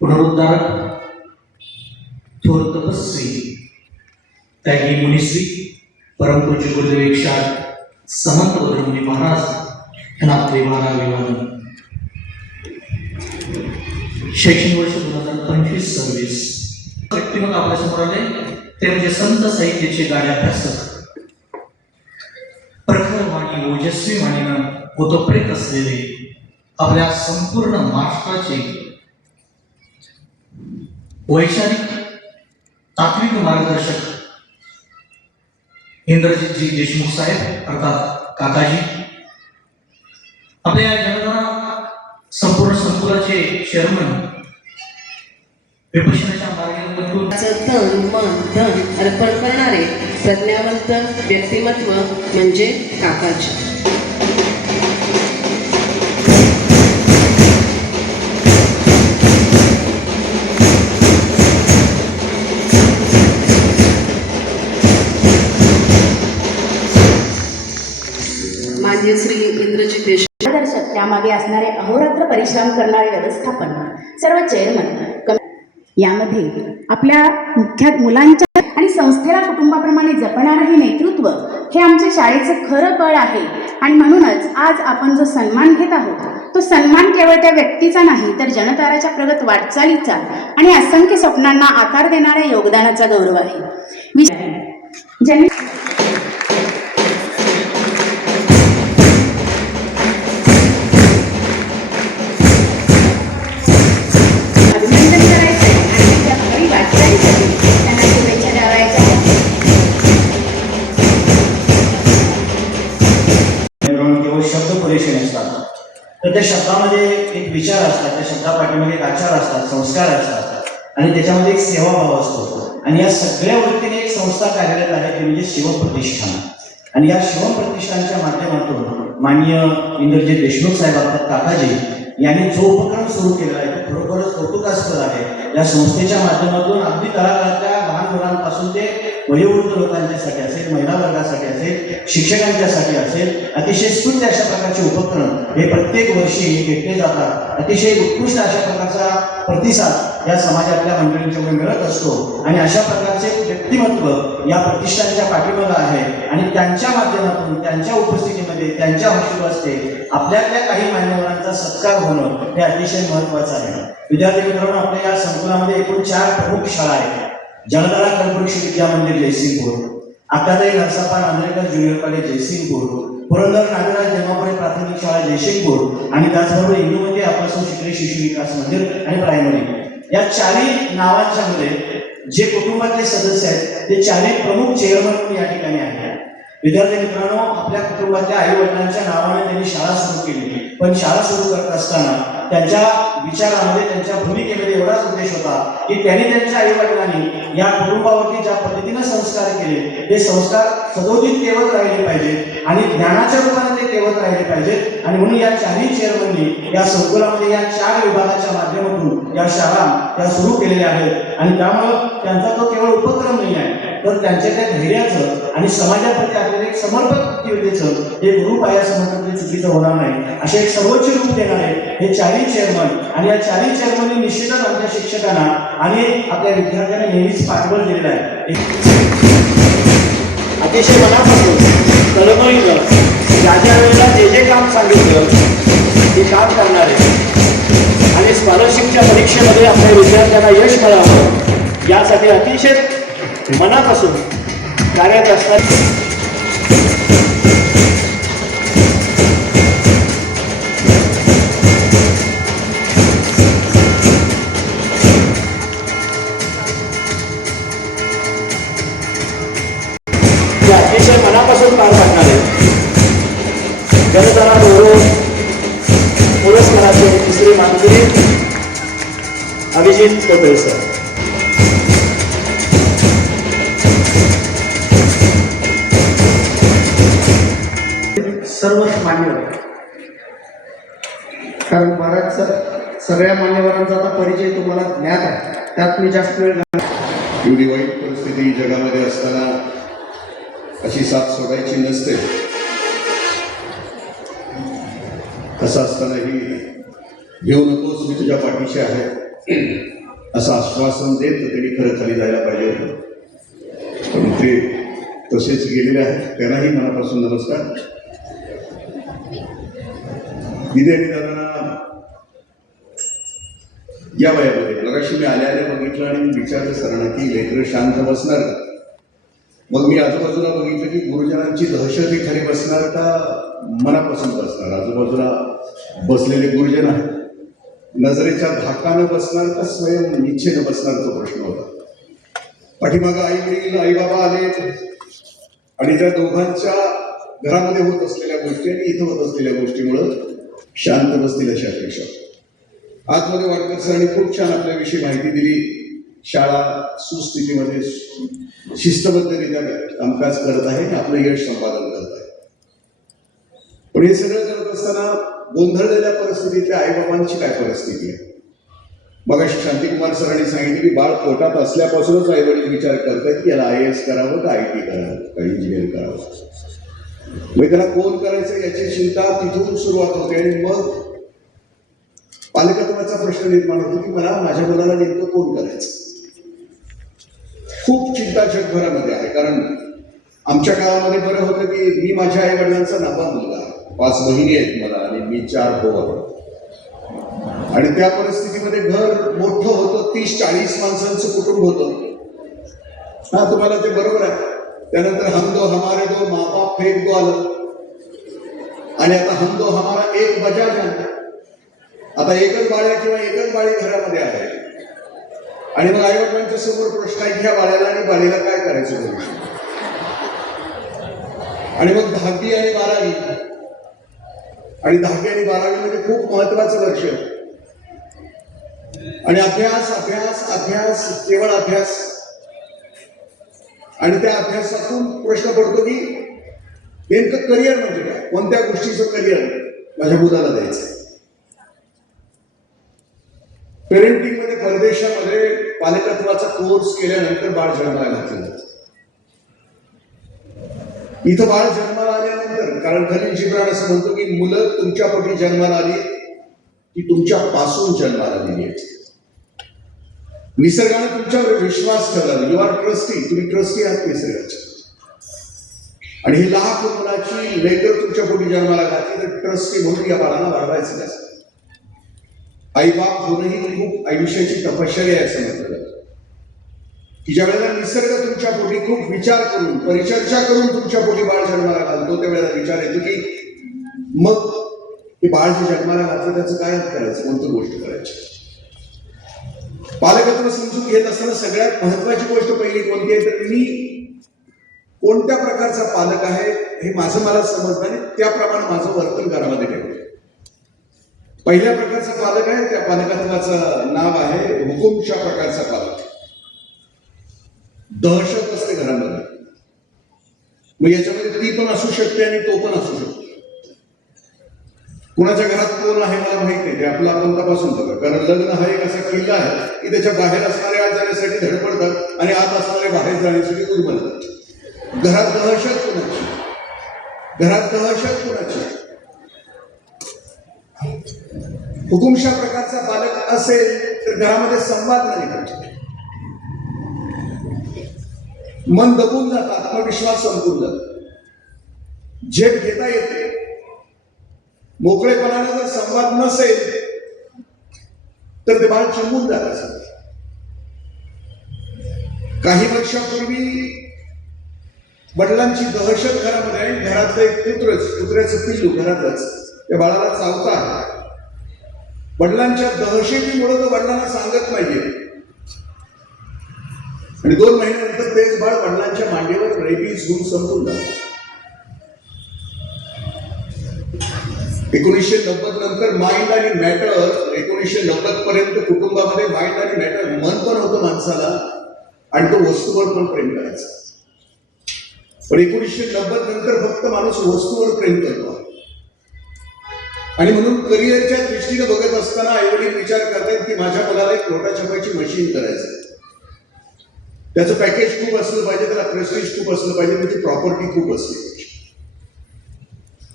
पुनरुद्धारक थोर तपस्वी त्यागी मुनिश्री परमपूज्य गुरुदेव एकशात समंत बद्रमुनी महाराज यांना आपले मानाभिवादन. शैक्षणिक वर्ष 2025-26 व्यक्तिमत्व आपल्यासमोर आले ते म्हणजे संत साहित्याचे गाढे अभ्यासक, प्रखर वाणी ओजस्वी वाणीनं ओतप्रेत असलेले आपल्या संपूर्ण महाराष्ट्राचे वैचारिक तात्विक मार्गदर्शक इंद्रजितजी देशमुख साहेब अर्थात काकाजी, आपल्या जनगणना संपूर्ण संकुलाचे चेअरमन, विपश्यनाच्या मार्गातून तन मन धन अर्पण करणारे प्रज्ञावंत व्यक्तिमत्व म्हणजे काकाजी. मान्य श्री इंद्रजित देशमुख मार्गदर्शक, त्यामागे असणारे अहोरात्र परिश्रम करणारे व्यवस्थापन, सर्व चेअरमन, यामध्ये आपल्या मुख्य मुलांच्या आणि संस्थेला कुटुंबाप्रमाणे जपणारं हे नेतृत्व हे आमच्या शाळेचं खरं बळ आहे. आणि म्हणूनच आज आपण जो सन्मान घेत आहोत तो सन्मान केवळ त्या व्यक्तीचा नाही तर जनताराच्या प्रगत वाटचालीचा आणि असंख्य स्वप्नांना आकार देणाऱ्या योगदानाचा गौरव आहे. ज्यांनी तर त्या शब्दामध्ये एक विचार असतात, त्या शब्दापाठीमध्ये एक आचार असतात, संस्कार असतात आणि त्याच्यामध्ये एक सेवाभाव असतो. आणि या सगळ्या वृत्तीने एक संस्था कार्यरत आहे ती म्हणजे शिवप्रतिष्ठान. आणि या शिवप्रतिष्ठानच्या माध्यमातून माननीय इंद्रजित देशमुख साहेब अर्थात काकाजी यांनी जो उपक्रम सुरू केलेला आहे तो खरोखरच कौतुकास्पद आहे. या संस्थेच्या माध्यमातून अगदी तळागाळातल्या लहान मुलांपासून ते वयोवृद्ध लोकांच्यासाठी असेल, महिला वर्गासाठी असेल, शिक्षकांच्यासाठी असेल, अतिशय स्तुत्य अशा प्रकारचे उपक्रम हे प्रत्येक वर्षी घेतले जातात. अतिशय उत्कृष्ट अशा प्रकारचा प्रतिसाद या समाजातल्या मंडळींच्यामुळे मिळत असतो. आणि अशा प्रकारचे व्यक्तिमत्व या प्रतिष्ठानच्या पाठीमागे आहे. आणि त्यांच्या माध्यमातून, त्यांच्या उपस्थितीमध्ये, त्यांच्या हस्ते आपल्यातल्या काही मान्यवरांचा सत्कार होणं हे अतिशय महत्त्वाचं आहे. विद्यार्थी मित्रांनो, आपल्या या संकुलामध्ये एकूण 4 प्रमुख शाळा आहेत. जनतारा कर्मवृक्ष विद्या मंदिर जयसिंगपूर, अक्काताई नरसप्पा नांदरेकर ज्युनियर कॉलेज जयसिंगपूर, पुरंदर नागराज जन्मापुरे प्राथमिक शाळा जयसिंगपूर आणि त्याचबरोबर इंदूमध्ये अपासून शिकले शिशु विकास मंदिर आणि प्रायमरी. या 4 नावांच्या मध्ये जे कुटुंबातले सदस्य आहेत ते 4 प्रमुख चेअरमन या ठिकाणी आहेत. विद्यार्थी मित्रांनो, आपल्या कुटुंबातल्या आई वडिलांच्या नावाने त्यांनी शाळा सुरू केली. पण शाळा सुरू करत असताना त्यांच्या विचारामध्ये, त्यांच्या भूमिकेमध्ये एवढाच उद्देश होता की त्यांनी त्यांच्या आई वडिलांनी या कुटुंबावरती ज्या पद्धतीने संस्कार केले ते संस्कार सदोदित तेवत राहिले पाहिजेत आणि ज्ञानाच्या रूपाने ते तेवत राहिले पाहिजेत. आणि म्हणून या 4 चेअरमननी या संकुलामध्ये या 4 विभागाच्या माध्यमातून या शाळा त्या सुरू केलेल्या आहेत. आणि त्यामुळं त्यांचा तो केवळ उपक्रम नाही आहे तर त्यांच्या त्या धैर्याचं आणि समाजाप्रती आपल्याला एक समर्पक वृत्तीचं हे रूप आहे असं म्हटलं चुकीचं होणार नाही. असे एक सर्वोच्च रूप देणारे हे 4 चेअरमन. आणि या 4 चेअरमननी निश्चितच आमच्या शिक्षकांना आणि आपल्या विद्यार्थ्यांना नेहमीच पाठबळ दिलेलं आहे. अतिशय मनापासून तळमळीनं ज्या वेळेला जे काम सांगितलं ते काम करणारे आणि स्कॉलरशिपच्या परीक्षेमध्ये आपल्या विद्यार्थ्यांना यश मिळावं यासाठी अतिशय मनापासून कार्यरत असतात. अतिशय मनापासून पार पाडणारे जनतारा गौरव पुरस्काराचे 3रे मानकरी अभिजित कोतळे सर. सर्वच मान्यवर, कारण बऱ्याच सगळ्या मान्यवरांचा आता परिचय तुम्हाला ज्ञात आहे, त्यात मी जास्त वेळ एवढी वाईट परिस्थिती जगामध्ये असताना अशी साथ सोडायची नसते. असं असतानाही घेऊ नकोस, मी तुझ्या पाठीशी आहे असं आश्वासन देत त्यांनी खरं खाली जायला पाहिजे होतं, पण ते तसेच गेलेले आहेत. त्यांनाही मनापासून नमस्कार. दिदी आणि दादांना या वयामध्ये मगाशी मी आल्या बघितलं आणि मी विचारलं सरांना की लेकरं शांत बसणार का. मग मी आजूबाजूला बघितलं की गुरुजनांची दहशत ही खरी बसणार का मनापासून बसणार. आजूबाजूला बसलेले गुरुजन आहेत, नजरेच्या धाकानं बसणार का स्वयं इच्छेनं बसणार, तो प्रश्न होता. पाठीमागं आई वडील आई बाबा आले आणि त्या दोघांच्या घरामध्ये होत असलेल्या गोष्टी आणि इथं होत असलेल्या गोष्टीमुळं शांत बसतील अशी अपेक्षा. आतमध्ये वाडकर सरांनी खूप छान आपल्याविषयी माहिती दिली. शाळा सुस्थितीमध्ये शिस्तबद्धरित्या कामकाज करत आहे आणि आपलं यश संपादन करत आहे. पण हे सगळं करत असताना गोंधळलेल्या परिस्थितीतल्या आईबाबांची काय परिस्थिती आहे. मगाशी शांतिकुमार सरांनी सांगितलं की बाळ पोटात असल्यापासूनच आई वडील विचार करतात की याला IAS करावं का IT करावं का इंजिनियर करावं. मग त्याला कोण करायचं याची चिंता तिथून सुरुवात होते आणि मग पालकत्वाचा प्रश्न निर्माण होतो की मला माझ्या मुलाला नेमकं कोण करायचं. खूप चिंता जगभरामध्ये आहे. कारण आमच्या काळामध्ये बरं होतं की मी माझ्या आई वडिलांचा नवा मुलगा, 5 बहिणी आहेत मला आणि मी 4 भाऊ. आणि त्या परिस्थितीमध्ये घर मोठं होतं, 30-40 माणसांचं कुटुंब होतं. हा, तुम्हाला ते बरोबर आहे. त्यानंतर हम दो हमारे दो माँ बाप फेक दो आलं आणि आता हम दो हमारा एक बजाज आहे. आता एकच बाळ्या किंवा एकच बाळी घरामध्ये आहे आणि मग आईवडिलांच्या समोर प्रश्न आहे की ह्या बाळ्याला आणि बाळीला काय करायचं भविष्य. आणि मग 10वी आणि 12वी आणि 10वी आणि 12वी म्हणजे खूप महत्वाचं वर्ष आणि अभ्यास अभ्यास अभ्यास केवळ अभ्यास. आणि त्या अभ्यासातून प्रश्न पडतो की नेमकं करिअर म्हणजे काय, कोणत्या गोष्टीचं करिअर माझ्या मुलाला द्यायचं. पेरेंटिंग मध्ये परदेशामध्ये पालकत्वाचा कोर्स केल्यानंतर बाळ जन्माला घातलं जातं. इथं बाळ जन्माला आल्यानंतर, कारण खलील जिब्रान असं म्हणतो की मुलं तुमच्या पोटी जन्माला आली की तुमच्या पासून जन्माला आलेली आहेत. निसर्गाने तुमच्यावर विश्वास ठेवला. यू आर ट्रस्टी, तुम्ही ट्रस्टी आहात निसर्गाचे. आणि ही लाख मुलाची लेकर तुमच्या पोटी जन्माला घातली तर ट्रस्टी म्हणून या बाळाला वाढवायचं कसं. आईबाप होणंही खूप आयुष्याची तपश्चर्या आहे असं म्हटलं जातं की ज्या वेळेला निसर्ग तुमच्या पोटी खूप विचार करून परिचर्चा करून तुमच्या पोटी बाळ जन्माला घालतो त्यावेळेला विचार येतो की मग हे बाळ जे जन्माला घातलं त्याचं काय करायचं, कोणती गोष्ट करायची. पालकत्व समजून घेत असताना सगळ्यात महत्वाची गोष्ट पहिली कोणती आहे तर मी कोणत्या प्रकारचा पालक आहे हे माझं मला समजलं आणि त्याप्रमाणे माझं वर्तन घरामध्ये ठेवलं. पहिल्या प्रकारचा पालक आहे, त्या पालकत्वाचं नाव आहे हुकुमशा प्रकारचा पालक. दहशत असते घरामध्ये. मग याच्यामध्ये ती पण असू शकते आणि तो पण असू शकतो. कुणाच्या घरात कोण आहे मला माहित नाही, ते आपलं आपण तपासून बघा. कारण लग्न हा एक असा किल्ला आहे की त्याच्या बाहेर असणारे आत जाण्यासाठी धडपडतात आणि आत असणारे बाहेर जाण्यासाठी दुर्बलतात. घरात दहशत कुणाची, घरात दहशत कुणाची. हुकुमशा प्रकारचा पालक असेल तर घरामध्ये संवाद नाही, मन दबून जातं, आत्मविश्वास संपून जातो, झेप घेता येते. मोकळेपणाने जर संवाद नसेल तर ते बाळ चिमून जात असेल. काही वर्षापूर्वी वडिलांची दहशत घरामध्ये आहे. घरातलं एक कुत्र्याचं पिल्लू घरातच त्या बाळाला चावता आहे. वडिलांच्या दहशतीमुळे तो वडिलांना सांगत नाहीये आणि 2 महिन्यानंतर तेच बाळ वडिलांच्या मांडीवर रेबीज होऊन संपून जातं. 1990 नंतर माइंड आणि मॅटर, 1990 पर्यंत कुटुंबामध्ये माइंड आणि मॅटर मन पण होतं माणसाला आणि तो वस्तूवर पण प्रेम करायचा. पण 1990 नंतर फक्त माणूस वस्तूवर प्रेम करतो आणि म्हणून करिअरच्या दृष्टीने बघत असताना आईवडील विचार करतात की माझ्या मुलाला एक नोटा छापायची मशीन करायचं. त्याचं पॅकेज खूप असलं पाहिजे, त्याला प्रेस्टिज खूप असलं पाहिजे, त्याची प्रॉपर्टी खूप असली पाहिजे.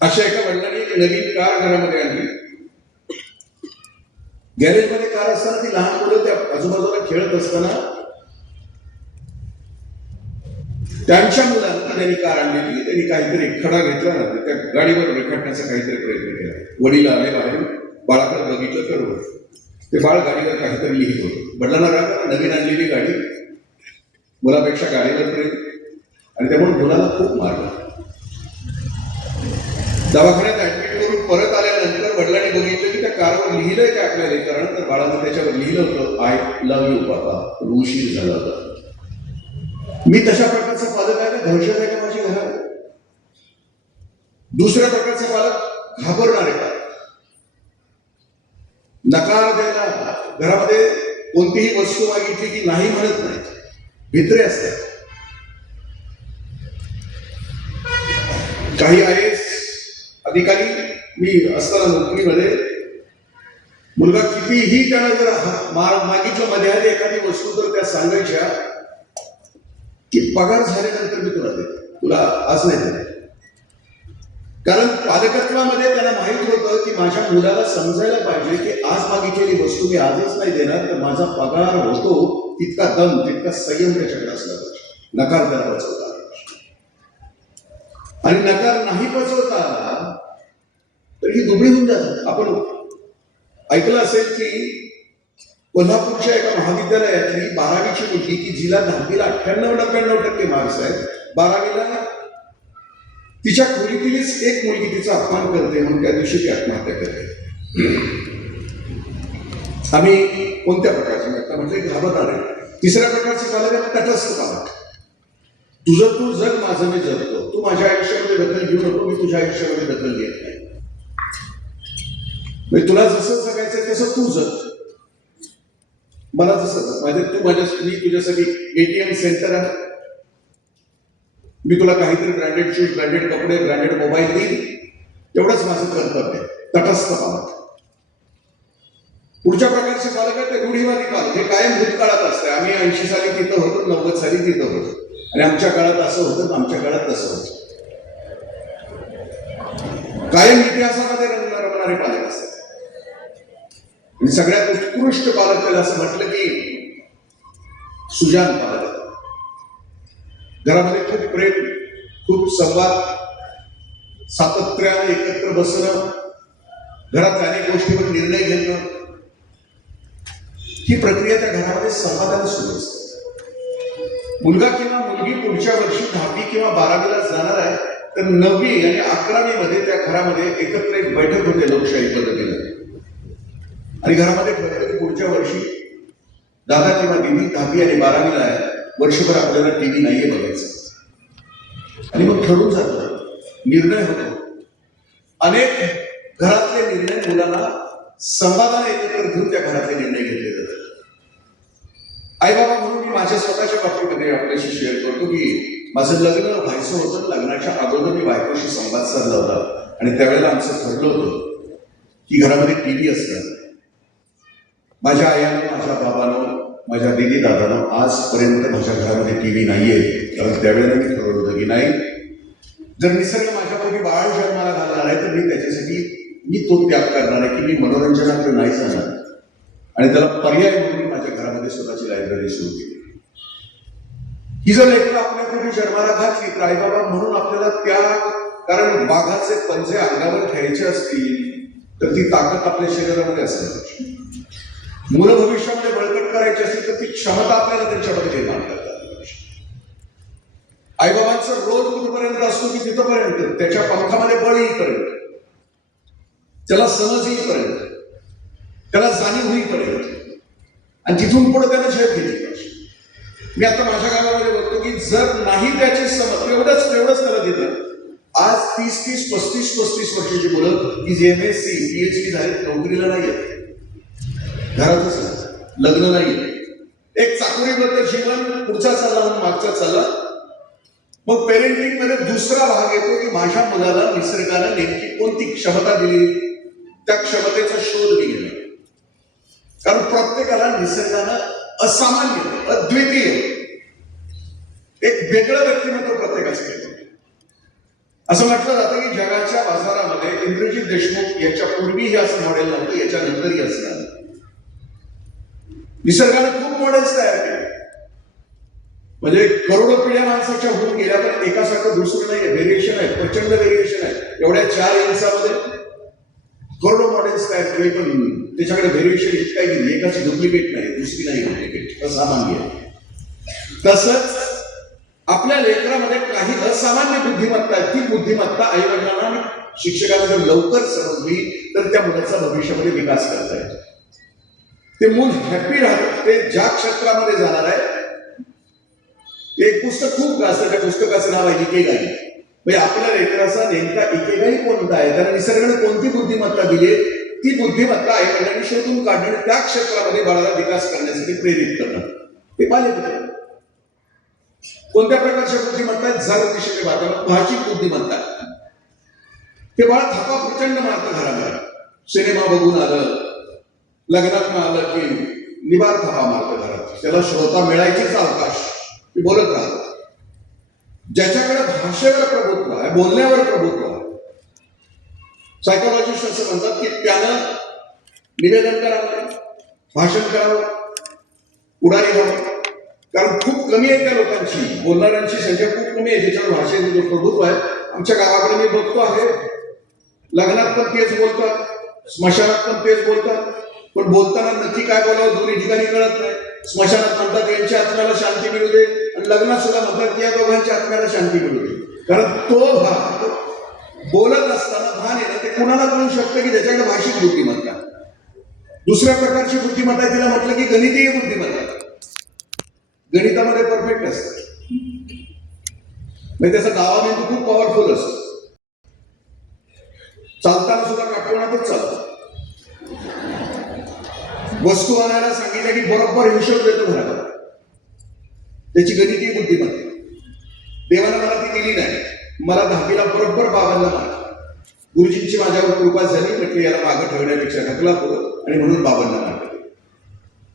अशा एका वडिलांनी एक नवीन कार घरामध्ये आणली गॅरेजमध्ये कार असताना ती लहान मुलं त्या आजूबाजूला खेळत असताना त्यांच्या मुलांना त्यांनी कार आणलेली, त्यांनी काहीतरी खडा घेतला ना, त्या गाडीवर रेखाटण्याचा काहीतरी प्रयत्न केला. वडील आले बाहेर, बाळाकडे बघितलं तर ते बाळ गाडीवर काहीतरी लिहित होतं. वडिलांना राग आला, नवीन आणलेली गाडी, मुलापेक्षा गाडीवर प्रेम, आणि त्यामुळे मुलाला खूप मारला. दवाखान्यात ऍडमिट करून परत आल्यानंतर वडिलांनी बघितलं की त्या कारवर लिहिलंय काय आपल्या लेकरानं, तर बाळानं त्याच्यावर लिहिलं होतं, आय लव्ह यू बाबा. उशीर झाला होता. मी तशा प्रकारचा पालक आहे का? दहशत आहे का माझ्या घरात? दुसऱ्या प्रकारचा पालक घाबरणार आहे का? नकार द्यायला, घरामध्ये कोणतीही वस्तू मागितली की नाही म्हणत नाही, भित्रे असतात. काही IAS अधिकारी मी असताना नोकरीमध्ये, मुलगा कितीही त्याला जर मागितलं मध्ये आधी एखादी वस्तू, तर त्या सांगायच्या की पगार झाल्यानंतर मी तुला देतो, तुला आज नाही देत. कारण पालकत्वामध्ये त्यांना माहित होतं की माझ्या मुलाला समजायला पाहिजे की आज मागितलेली वस्तू मी आजच नाही देणार, तर माझा पगार होतो तितका दम, तितका संयम त्याच्याकडे असला पाहिजे. नकार त्याला पचवता, आणि नकार नाही पचवता तर ही दुबळी होऊन जातात. आपण ऐकलं असेल की कोल्हापूरच्या एका महाविद्यालयातली 12वीची मुलगी की जिला 10वीला 98-99% मार्क्स आहेत, 12वीला तिच्या खोलीतीलच एक मुलगी तिचा अपमान करते म्हणून त्या दिवशी ती आत्महत्या करते. आम्ही कोणत्या प्रकारचे आता म्हणजे घाबरणार आहे. तिसऱ्या प्रकारचे पालक आहे तटस्थ पालक. तुझं तू जग, माझं मी जगतो. तू माझ्या आयुष्यामध्ये दखल घेऊ नको, मी तुझ्या आयुष्यामध्ये दखल घेत नाही. म्हणजे तुला जसं जगायचंय तसं तू जग, मला जसं माझे तू मी तुझ्यासाठी ATM सेंटर आहे. मी तुला काहीतरी ब्रँडेड शूज, ब्रँडेड कपडे, ब्रँडेड मोबाईल देईल, एवढंच माझं कर्तव्य आहे. तटस्थ पालक. पुढच्या प्रकारचे पालक आहे ते रूढीवादी पालक. हे कायम भूतकाळात असते. आम्ही 80 साली तिथं होतो, 90 साली तिथं होतो, आणि आमच्या काळात असं होतं, आमच्या काळात तसं होतं. कायम इतिहासामध्ये रमणारे पालक असतात. आणि सगळ्यात उत्कृष्ट पालक त्याला असं म्हटलं की सुजान पालक. घरामध्ये खूप प्रेम, खूप संवाद, सातत्याने एकत्र बसणं, घरात अनेक गोष्टीवर निर्णय घेणं, ही प्रक्रिया त्या घरामध्ये संवादाने सुरू असते. मुलगा किंवा मुलगी पुढच्या वर्षी 10वी किंवा 12वीला जाणार आहे, तर 9वी आणि 11वी मध्ये त्या घरामध्ये एकत्र एक बैठक होते लोकशाही पद्धतीने, आणि घरामध्ये ठरवलं की पुढच्या वर्षी दादा किंवा दिदी 10वी आणि 12वीला आहे, वर्षभर आपल्याला TV नाहीये बघायचं. आणि मग ठरवून जातो, निर्णय होतो. अनेक घरातले निर्णय मुलांना संवादाने एकत्र घेऊन त्या घरातले निर्णय घेतले जातात. आई बाबा म्हणून मी माझ्या स्वतःच्या बाबतीमध्ये आपल्याशी शेअर करतो की माझं लग्न व्हायचं होतं. लग्नाच्या अगोदर मी बायकोशी संवाद साधला होता, आणि त्यावेळेला आमचं ठरलं होतं की घरामध्ये TV असणार. माझ्या आईनं, माझ्या बाबानं, माझ्या दिदी दादानं आजपर्यंत माझ्या घरामध्ये TV नाहीये. कारण त्यावेळेला मी ठरवलं होतं की नाही, जर निसर्ग माझ्यापूर्वी बाळ जन्माला घालणार आहे तर मी त्याच्यासाठी तो त्याग करणार आहे की मी मनोरंजनाकडे नाही जाणार, आणि त्याला पर्याय म्हणून मी माझ्या घरामध्ये स्वतःची लायब्ररी सुरू केली. ही जर लेकरं आपल्यापूर्वी जन्माला घातली तर आईबाबा म्हणून आपल्याला त्याग, कारण बाघाचे पंजे अंगावर घ्यायचे असतील तर ती ताकद आपल्या शरीरामध्ये असायला पाहिजे. मुलं भविष्यामध्ये बळकट करायची असेल तर ती क्षमता आपल्याला त्यांच्यामध्ये निर्माण करतात. आईबाबांचा रोज कुठपर्यंत असतो की तिथपर्यंत, त्याच्या पंखामध्ये बळ येईपर्यंत, त्याला समज येईपर्यंत, त्याला जाणीव होईपर्यंत, आणि तिथून पुढे त्याला झेप घेतली पाहिजे. मी आता माझ्या गावामध्ये बघतो की जर नाही त्याची समज, तेवढंच त्याला दिलं. आज 30-30, 35-35 वर्षाची मुलं की जे MSc, PhD झाली, नोकरीला नाही येत, घरातच लग्न नाही, एक चाकोरीबद्दल जीवन, पुढचा चालला मागचा चालला. मग पेरेंटिंग मध्ये दुसरा भाग येतो की माझ्या मुलाला निसर्गाने नेमकी कोणती क्षमता दिली, त्या क्षमतेचा शोध मी घेणं. कारण प्रत्येकाला निसर्गानं असामान्य, अद्वितीय, एक वेगळं व्यक्तिमत्व प्रत्येकाचं केलं. असं म्हटलं जातं की जगाच्या बाजारामध्ये इंद्रजित देशमुख याच्या पूर्वीही असं मॉडेल नव्हतं, याच्यानंतरही असणार. निसर्गाने खूप मॉडेल्स तयार केले, म्हणजे करोडो पिढ्या माणसाच्या होऊन गेल्या, पण एकासारखं दुसरं नाही. व्हेरिएशन आहे, प्रचंड व्हेरिएशन आहे. एवढ्या 4 इंचामध्ये करोडो मॉडेल्स तयार केले, पण त्याच्याकडे व्हेरिएशन इतकं काही नाही. एकाची डुप्लिकेट नाही, दुसरी नाही डुप्लिकेट, असामान्य आहे. तसंच आपल्या लेकरामध्ये काही असामान्य बुद्धिमत्ता आहे. ती बुद्धिमत्ता आईवडिलांना आणि शिक्षकांना जर लवकर समजली तर त्या मुलाचा भविष्यामध्ये विकास करता येतो. ते मूल हॅपी राहतं. ते ज्या क्षेत्रामध्ये जाणार आहे, एक पुस्तक खूप गाजतं, त्या पुस्तकाचं नाव आहे इकेगाई. म्हणजे आपल्या लेकराचा नेमका इकेगाई कोणता आहे, त्याला निसर्गाने कोणती बुद्धिमत्ता दिली, ती बुद्धिमत्ता आईवडिलांनी शोधून काढणं आणि त्या क्षेत्रामध्ये बाळाला विकास करण्यासाठी प्रेरित करणं, हे पाहिजे. कोणत्या प्रकारच्या बुद्धिमत्ता आहेत? जर दिशेने वातावरण भाषिक बुद्धिमत्ता. ते बाळ थपा प्रचंड मारतं घरामध्ये. सिनेमा बघून आलं, लग्नात आलं की निबार थपा मारतं घरात. त्याला श्रोता मिळायचेच अवकाश, ते बोलत राहतात. ज्याच्याकडे भाषेवर प्रभुत्व आहे, बोलण्यावर प्रभुत्व आहे, सायकोलॉजिस्ट असं म्हणतात की त्यानं निवेदन करावं, भाषण करावं, पुढारी व्हावं. कारण खूप कमी आहे त्या लोकांची, बोलणाऱ्यांची संख्या खूप कमी आहे ज्याच्यावर भाषेचं जो प्रभुत्व आहे. आमच्या गावाकडे मी बघतो आहे, लग्नात पण तेच बोलतात, स्मशानात पण तेच बोलतात, पण बोलताना नक्की काय बोलावं दोन्ही ठिकाणी कळत नाही. स्मशानात म्हणतात यांच्या आत्म्याला शांती मिळू दे, आणि लग्नात सुद्धा म्हणतात की या दोघांच्या आत्म्याला शांती मिळू दे. कारण तो भाग बोलत असताना भान येणं ते कुणाला कळू शकतं की त्याच्याकडे भाषिक बुद्धिमत्ता. दुसऱ्या प्रकारची बुद्धिमत्ता तिला म्हटलं की गणितीय बुद्धिमत्ता. गणितामध्ये परफेक्ट असतं, म्हणजे त्याचा डावा मेंदू खूप पॉवरफुल असतो. चालताना सुद्धा काटकोनातच चालतो. वस्तू आणायला सांगितलं की बरोबर हिशोब देतो घराला. त्याची गणितीय बुद्धिमत्ता. देवानं मला ती दिली नाही. मला 10वीला बरोबर 52 मार्क. गुरुजींची माझ्यावर कृपा झाली, म्हटली याला मागं ठेवण्यापेक्षा ढकला पुढं, आणि म्हणून 52 मार्क.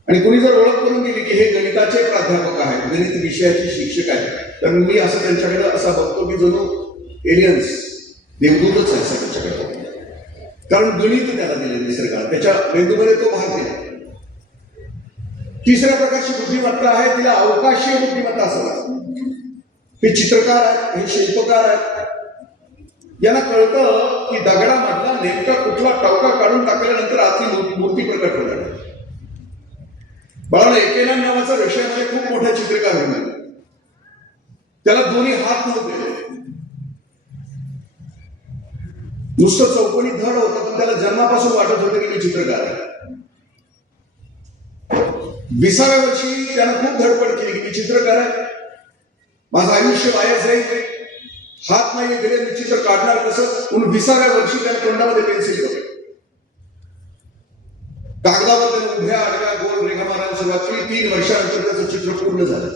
आणि कुणी जर ओळख करून दिली की हे गणिताचे प्राध्यापक आहेत, गणित विषयाचे शिक्षक आहेत, तर मी असं त्यांच्याकडे असा बघतो की जणू एलियन्स, देवदूतच आहे त्यांच्याकडे. कारण गणित त्याला दिले निसर्गाला, त्याच्या मेंदूमध्ये तो भाग दिला. तिसऱ्या प्रकारची बुद्धिमत्ता आहे, तिला अवकाशीय बुद्धिमत्ता असं म्हणतात. हे चित्रकार आहेत, हे शिल्पकार आहेत, यांना कळतं की दगडामधला नेमका कुठला टवका काढून टाकल्यानंतर आतली मूर्ती प्रकट होणार. बाळाला एकेला नावाचा रशियामध्ये खूप मोठा चित्रकार होणार. त्याला दोन्ही हात नव्हते, नुसतं चौकोनी धड होतं, पण त्याला जन्मापासून वाटत होतं की मी चित्रकार आहे. 20व्या वर्षी त्यानं खूप धडपड केली की मी चित्रकार आहे, माझं आयुष्य वाया जाईल, हात नाही गेले, मी चित्र काढणार कसं. म्हणून 20व्या वर्षी त्यानं तोंडामध्ये पेन्सिल पकडली, कागदावर त्यानं उभ्या आडव्या गोल रेखा मारायला सुरुवात केली. 3 वर्षानंतर त्याचं चित्र पूर्ण झालं.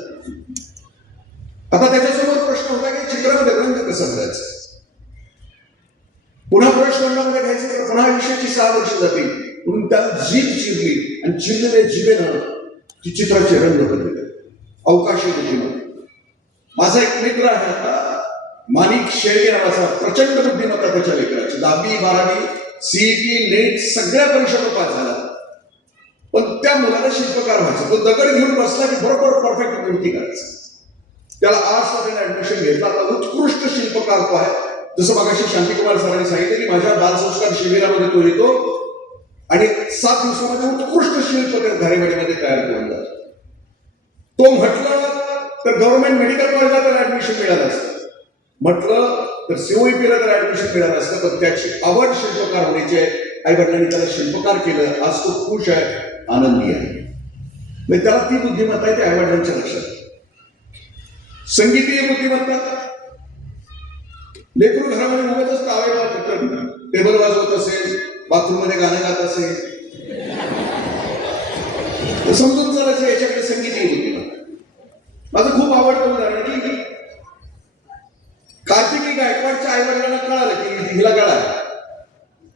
आता त्याच्यासमोर प्रश्न होता की चित्रामध्ये रंग कसं भरायचं. पुन्हा ब्रश रंगामध्ये घ्यायचं तर पुन्हा आयुष्याची 6 वर्ष जातील. म्हणून त्याला जीभ चिरली, आणि चिरलेल्या जिभेनं ती चित्राचे रंग बदलले. अवकाशी बुद्धिमत्ता. माझा एक मित्र आहे आता, माणिक शेळके नावाचा, प्रचंड बुद्धिमत्ता त्याच्या लेकराची. 10वी 12वी सीईटी नेट सगळ्या परीक्षा पास झाला, पण त्या मुलाला शिल्पकार व्हायचं. तो दगड घेऊन बसला की बरोबर परफेक्ट मूर्ती करायचं. त्याला आर्ट्सला ऍडमिशन घेतलं. आता उत्कृष्ट शिल्पकार तो आहे. जसं मगाशी शांतिकुमार सरांनी सांगितलं की माझ्या बालसंस्कार शिबिरामध्ये तो येतो आणि 7 दिवसामध्ये उत्कृष्ट शिल्प त्या घारेवाडीमध्ये तयार करून जातो. तो म्हटलं तर गव्हर्नमेंट मेडिकल कॉलेजला त्याला ऍडमिशन मिळालं असतं, म्हटलं तर सीओईपीला त्याला ऍडमिशन मिळालं असतं, पण त्याची आवड शिल्पकार होण्याची आहे. आई वडिलांनी त्याला शिल्पकार केलं. आज तो खुश आहे, आनंदी आहे. म्हणजे त्याला ती बुद्धिमत्ता आहे, ते आई वडिलांच्या लक्षात. संगीतीय बुद्धिमत्ता. लेकरू घरामध्ये उभेच टावेला टेबल वाजवत असेल, बाथरूम मध्ये गाणं गात असेल, समजून चालायचं याच्याकडे संगीतीय बुद्धिमत्ता. माझं खूप आवडतं उदाहरण की कार्तिकी गायकवाडच्या आई वडिलांना कळालं की हिला कळालं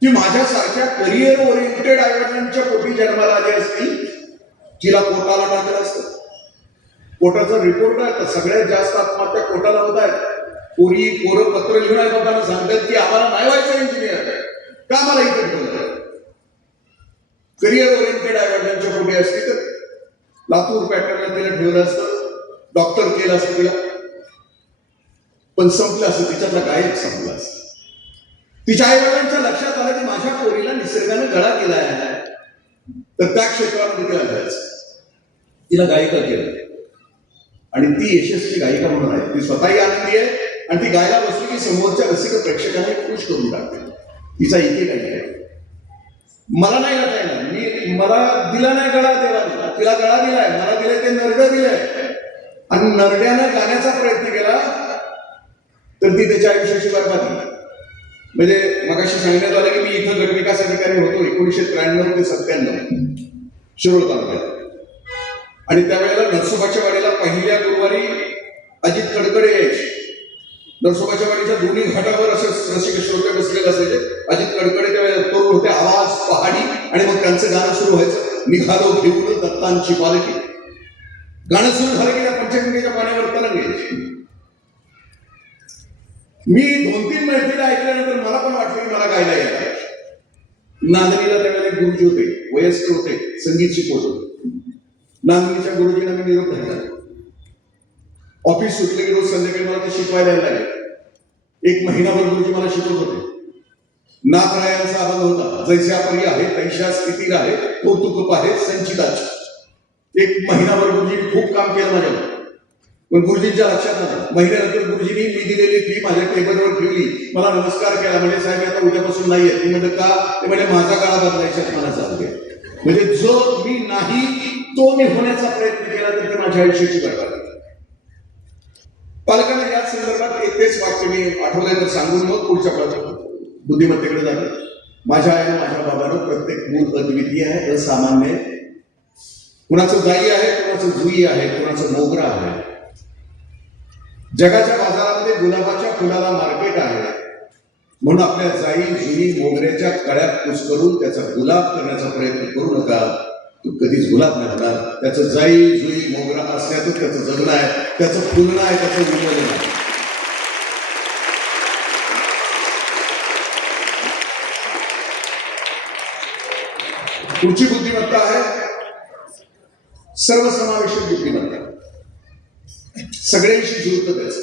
की माझ्यासारख्या करिअर ओरिएंटेड आई वडिलांच्या पोटी जन्माला आली असती, तिला पोटाला टाकलं असतं. पोटाचा रिपोर्ट आहे तर सगळ्यात जास्त आत्महत्या पोटाला होत आहेत. पोरं पत्र लिहून आई बाबांना सांगतात की आम्हाला नाही व्हायचं इंजिनियर, का आम्हाला इथे ठेवलं. करिअर ओरिएंटेड आई वडिलांच्या पोटी असती तर लातूर पॅटर्नला तिला ठेवलं असतं, डॉक्टर केलं असतं तिला, पण संपलं असतं, तिच्यातला गायक संपला असतं. तिच्या आईवडिलांच्या लक्षात आलं की माझ्या पोरीला निसर्गाने गळा दिला आहे, तर त्या क्षेत्रामध्ये तिला जायचं. तिला गायिका केलं आणि ती यशस्वी गायिका म्हणून आहे. ती स्वतःही आनंदी आहे आणि ती गायला बसली की समोरच्या रसिक प्रेक्षकांना खुश करून टाकते. तिचा एक आहे. मला नाही गाता येणार, मला दिला नाही गळा देवाने, तिला गळा दिलाय, मला दिलंय ते नरडं दिलंय आणि नरड्यानं गाण्याचा प्रयत्न केला तर ती त्याच्या आयुष्याची बरबादी. म्हणजे मगाशी सांगण्यात आलं की मी इथं गट विकास अधिकारी होतो 1993 ते 97 शिरोळ तालुक्यात, आणि त्यावेळेला नरसोबाच्या वाडीला पहिल्या गुरुवारी अजित कडकडे यायचे. नरसोबाच्या वाडीच्या दोन्ही घाटावर असे रसिक श्रोते बसलेले असायचे. अजित कडकडे त्यावेळेला तरुण होते, आवाज पहाडी, आणि मग त्यांचं गाणं सुरू व्हायचं, निघालो घेऊन दत्तांची पालखी. गाणं सुरू झालं की त्या पंचगंगेच्या पाण्यावर तरंगायचे. मी 2-3 मैत्रिणी ऐकल्यानंतर मला पण वाटलं की मला गायला यायला. नांदणीला त्यावेळेला एक गुरुजी होते, वयस्कर होते, संगीत शिकवत होते. नांदणीच्या गुरुजींना मी निरोप घातला. ऑफिस सुटले की रोज संध्याकाळी मला ते शिकवायला लागले. 1 महिनाभर गुरुजी मला शिकवत होते. नाथरायांचा अभंग होता, जैस्या परी आहे तैशा स्थितीला आहे, कौतुक पाहे संचिताची. 1 महिनाभर गुरुजींनी खूप काम केलं माझ्यावर, पण गुरुजींच्या लक्षात आलं. महिन्यानंतर गुरुजींनी मी दिलेली फी माझ्या टेबलवर ठेवली, मला नमस्कार केला, म्हणजे साहेब आता उद्यापासून नाही येत. मी म्हणलं का? ते म्हणजे माझा काळा बदलायचा मला चालू आहे. म्हणजे जो मी नाही तो मी होण्याचा प्रयत्न केला तर ते माझ्या आयुष्याची बरबादी. पालकांना या संदर्भात तेच वाक्य मी आठवलंय तर सांगून मग पुढच्या बुद्धिमत्तेकडे जातो. माझ्या आईनं माझ्या बाबानं प्रत्येक मूल अद्वितीय आहे, असामान्य. कुणाचं जाई आहे, कुणाचं जुई आहे, कुणाचं मोगरा आहे. जगाच्या बाजारामध्ये गुलाबाच्या फुलाला मार्केट आहे, म्हणून आपल्या जाई जुई मोगऱ्याच्या कळ्यात कुस करून त्याचा गुलाब करण्याचा प्रयत्न करू नका. तू कधीच गुलाब नाही होणार. त्याचं जाई जुई मोगरा असण्यातच त्याचं जगणं आहे, त्याचं फुलणं आहे, त्याचं उमलणं आहे. पुढची बुद्धिमत्ता आहे सर्वसमावेशक बुद्धिमत्ता. सगळ्यांशी जुळतं त्याचं.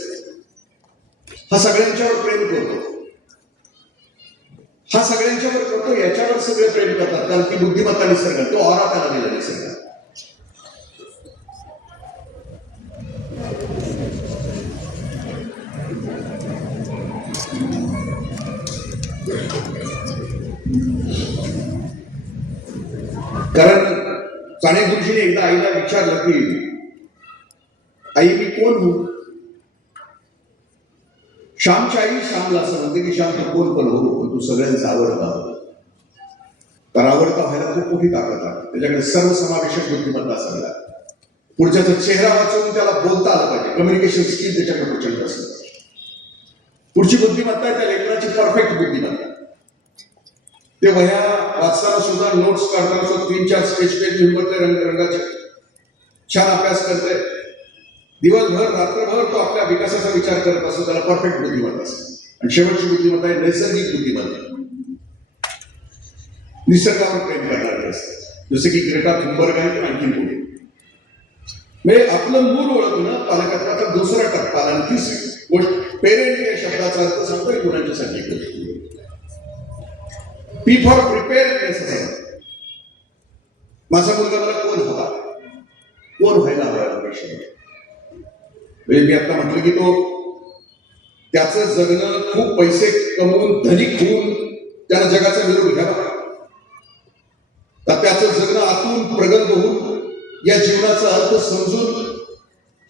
हा सगळ्यांच्यावर प्रेम करतो, हा सगळ्यांच्यावर करतो, याच्यावर सगळे प्रेम करतात, कारण ती बुद्धिमत्ता निसर्ग, तो ऑरा त्याला दिला निसर्ग. कारण साने गुरुजीने एकदा आईला विचारलं की आई मी कोण हो? श्यामची आई श्यामला असं म्हणते की श्याम तू कोण पण हो, पण तू सगळ्यांचा आवडता हो. तर आवडता व्हायला खूप मोठी ताकद लागते. त्याच्याकडे सर्वसमावेशक बुद्धिमत्ता असावी लागते. पुढच्याचा चेहरा वाचवून त्याला बोलता आलं पाहिजे. कम्युनिकेशन स्किल त्याच्याकडे प्रचंड असलं. पुढची बुद्धिमत्ता आहे त्या लेखनाची परफेक्ट बुद्धिमत्ता. ते वह्या वाचताना सुद्धा, नोट्स काढताना सुद्धा 3-4 स्केच पेन घेऊन बसले, रंगाचे छान अभ्यास करते. दिवसभर रात्रभर तो आपल्या विकासाचा विचार करत असतो. त्याला परफेक्ट बुद्धिमत्ता असते. आणि शेवटची बुद्धिमत्ता आहे नैसर्गिक बुद्धिमत्ता. निसर्गावर प्रेम करणारे असते, जसे की ग्रेटा थुनबर्ग आहे, आणखी पुढे. म्हणजे आपलं मूल ओळखणं पालकाचा आता दुसरा टप्पा. आणि तिसरी गोष्ट पेरेंट या शब्दाचा अर्थ सांगतो की गुणांच्या संख्येकडे. पी फॉर प्रिपेअरनेस असं. माझा मुलगा मला कोण हवा, कोण व्हायला हवा अपेक्षा. म्हणजे मी आता म्हटलं की तो त्याचं जगणं खूप पैसे कमवून धनिक होऊन त्यानं जगाचा विरोध घ्यावा, तर त्याचं जगणं आतून प्रगल्भ होऊन या जीवनाचा अर्थ समजून